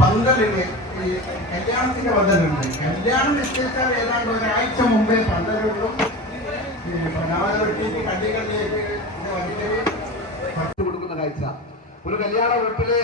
പന്തലുകൾ, ഈ കല്യാണത്തിന്റെ പന്തലുണ്ട്. കല്യാണം നിശ്ചയിച്ചാൽ ഏതാണ്ട് ഒരാഴ്ച മുമ്പേ പന്തലുകളും കള്ളികളിലേക്ക് കൊടുക്കുന്ന കാഴ്ച. ഒരു കല്യാണ വീട്ടില്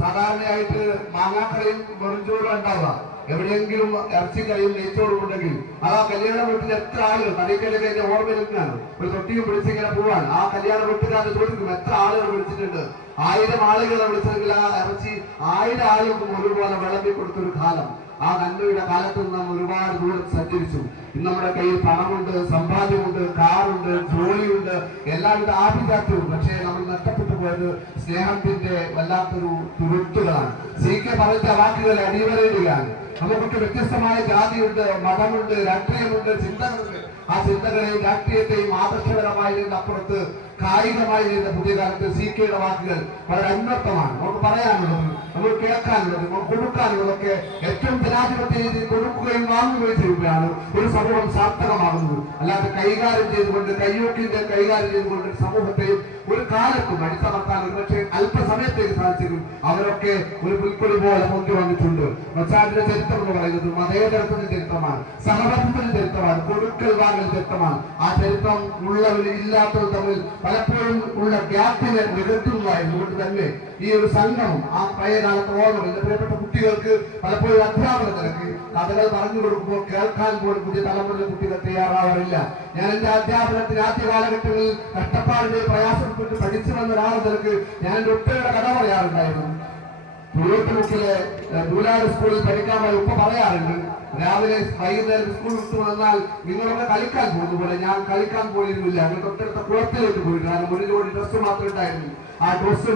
സാധാരണയായിട്ട് മാങ്ങാക്കറിയും വെറുംചോറും ഉണ്ടാവുക. എവിടെയെങ്കിലും ഇറച്ചിക്കറിയും നെയ്ച്ചോറും ഉണ്ടെങ്കിൽ ആ കല്യാണ വീട്ടിൽ എത്ര ആളുകൾ കറിക്കലൊക്കെ എന്റെ ഓർമ്മയിലാണ്. ഒരു തൊട്ടിയും പിടിച്ചിങ്ങനെ പോവാൻ ആ കല്യാണ വീട്ടുകാരെ ചോദിക്കും എത്ര ആളുകൾ വിളിച്ചിട്ടുണ്ട്. 1000 ആളുകളെ വിളിച്ചെങ്കിൽ ആ ഇറച്ചി 1000 ആളുകൾക്കും ഒരുപോലെ വിളമ്പി കൊടുത്തൊരു കാലം. ആ നന്മയുടെ കാലത്ത് നിന്ന് നാം ഒരുപാട് ദൂരം സഞ്ചരിച്ചു. ഇന്ന് നമ്മുടെ കയ്യിൽ പണമുണ്ട്, സമ്പാദ്യമുണ്ട്, കാറുണ്ട്, ജോലിയുണ്ട്, എല്ലാവിധ ആഭിജാത്യവും. പക്ഷേ നമ്മൾ നഷ്ടപ്പെട്ടു പോയത് സ്നേഹത്തിന്റെ വല്ലാത്തൊരു തുരുത്തുകളാണ്. CK പറഞ്ഞ വാക്കുകളെ അടിവരയിടുകയാണ്. നമുക്കൊക്കെ വ്യത്യസ്തമായ ജാതിയുണ്ട്, മതമുണ്ട്, രാഷ്ട്രീയമുണ്ട്, ചിന്തകളുണ്ട്. ആ ചിന്തകളെയും രാഷ്ട്രീയത്തെയും ആദർശപരമായതിന്റെ അപ്പുറത്ത് കായികമായി ചെയ്യുന്ന പുതിയ കാലത്ത് CKയുടെ വാക്കുകൾ വളരെ അന്വർത്ഥമാണ്. നമുക്ക് പറയാനുള്ളത്, നമ്മൾ കേൾക്കാനുള്ളത്, നമ്മൾ കൊടുക്കാനുള്ളതൊക്കെ ഏറ്റവും ജനാധിപത്യ രീതിയിൽ കൊടുക്കുകയും വാങ്ങുകയും ചെയ്യുകയാണ് ഒരു സമൂഹം സാർത്ഥകമാകുന്നത്. അല്ലാതെ കൈകാര്യം ചെയ്തുകൊണ്ട് കയ്യൂക്കിന്റെ കൈകാര്യം ചെയ്തുകൊണ്ട് സമൂഹത്തെയും ഒരു കാലത്തും അടിച്ചമർത്താൻ ഒരുപക്ഷെ അല്പസമയത്തേക്ക് സാധിച്ചെങ്കിൽ അവരൊക്കെ ഒരു പുൽക്കൊടി പോലെ പൊന്തി വന്നിട്ടുണ്ട്. മച്ചാന്റെ ചരിത്രം എന്ന് പറയുന്നത് മതേതരത്തിന്റെ ചരിത്രമാണ്, സഹവർത്തത്തിന്റെ ചരിത്രമാണ്, കൊടുക്കൽ വാങ്ങൽ ചരിത്രമാണ്. ആ ചരിത്രം ഉള്ളവരും ഇല്ലാത്തവർ തമ്മിൽ പലപ്പോഴും ഉള്ള ഗ്യാപ്പിനെ നികത്തുന്നതായതുകൊണ്ട് തന്നെ ഈ ഒരു സംഗമം ആ പഴയ കാലത്ത് ഓർമ്മ എന്റെ പ്രിയപ്പെട്ട കുട്ടികൾക്ക് പലപ്പോഴും അധ്യാപന നിരക്ക് കഥകൾ പറഞ്ഞു കൊടുക്കുമ്പോൾ കേൾക്കാൻ പോലും പുതിയ തലമുറയിലെ കുട്ടികൾ തയ്യാറാവാറില്ല. ഞാൻ എന്റെ അധ്യാപനത്തിന് ആദ്യ കാലഘട്ടങ്ങളിൽ കഷ്ടപ്പാടിന്റെ പ്രയാസപ്പെട്ട് പഠിച്ചു വന്ന ഒരാൾ നിരക്ക് ഞാൻ എന്റെ ഒറ്റയുടെ കഥ പറയാറുണ്ടായിരുന്നു. പുഴോട്ടുമുക്കിലെ ദൂലാട് സ്കൂളിൽ പഠിക്കാൻ പോയി ഉപ്പ പറയാറുണ്ട്, രാവിലെ വൈകുന്നേരം സ്കൂൾ വിട്ടു വന്നാൽ നിങ്ങളൊക്കെ കളിക്കാൻ പോകുന്ന പോലെ ഞാൻ കളിക്കാൻ പോയിരുന്നില്ല. ഞങ്ങൾ തൊട്ടടുത്ത കുളത്തിലേക്ക് പോയിട്ടാണ്. ഒരു ജോഡി ഡ്രസ്സ് മാത്രമേ ഉണ്ടായിരുന്നു. ആ ഡ്രസ്സ്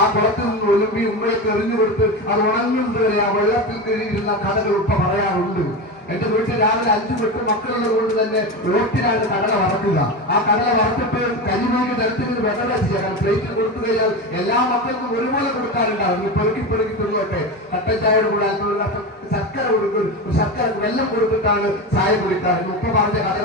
ആ കുളത്തിൽ നിന്ന് ഒലുമ്പി ഉമ്മയൊക്കെ എറിഞ്ഞു കൊടുത്ത് അത് ഉണങ്ങുന്നത് വരെ ആ വെള്ളത്തിൽ കയറിയിരുന്ന കഥകൾ ഉപ്പ പറയാറുണ്ട്. എന്റെ വീട്ടിൽ രാവിലെ 5 മക്കളുള്ളത് കൊണ്ട് തന്നെ റോട്ടിലാണ് കടല വറക്കുക. ആ കടല വറുത്തിട്ട് കരിമീൻ തരത്തിൽ വെള്ളം ചെയ്യുക. കാരണം പ്ലേറ്റിൽ കൊടുത്തു കഴിഞ്ഞാൽ എല്ലാ മക്കൾക്കും ഒരുപോലെ കൊടുക്കാറുണ്ടാവും. പെറുക്കി തിന്നോട്ടെ. കട്ടൻ ചായയുടെ കൂടെ അതിനുള്ള ശർക്കര കൊടുക്കും, ശർക്കര വെള്ളം കൊടുത്തിട്ടാണ് ചായ കുടിക്കാറ്. ഉപ്പ പറഞ്ഞ കടല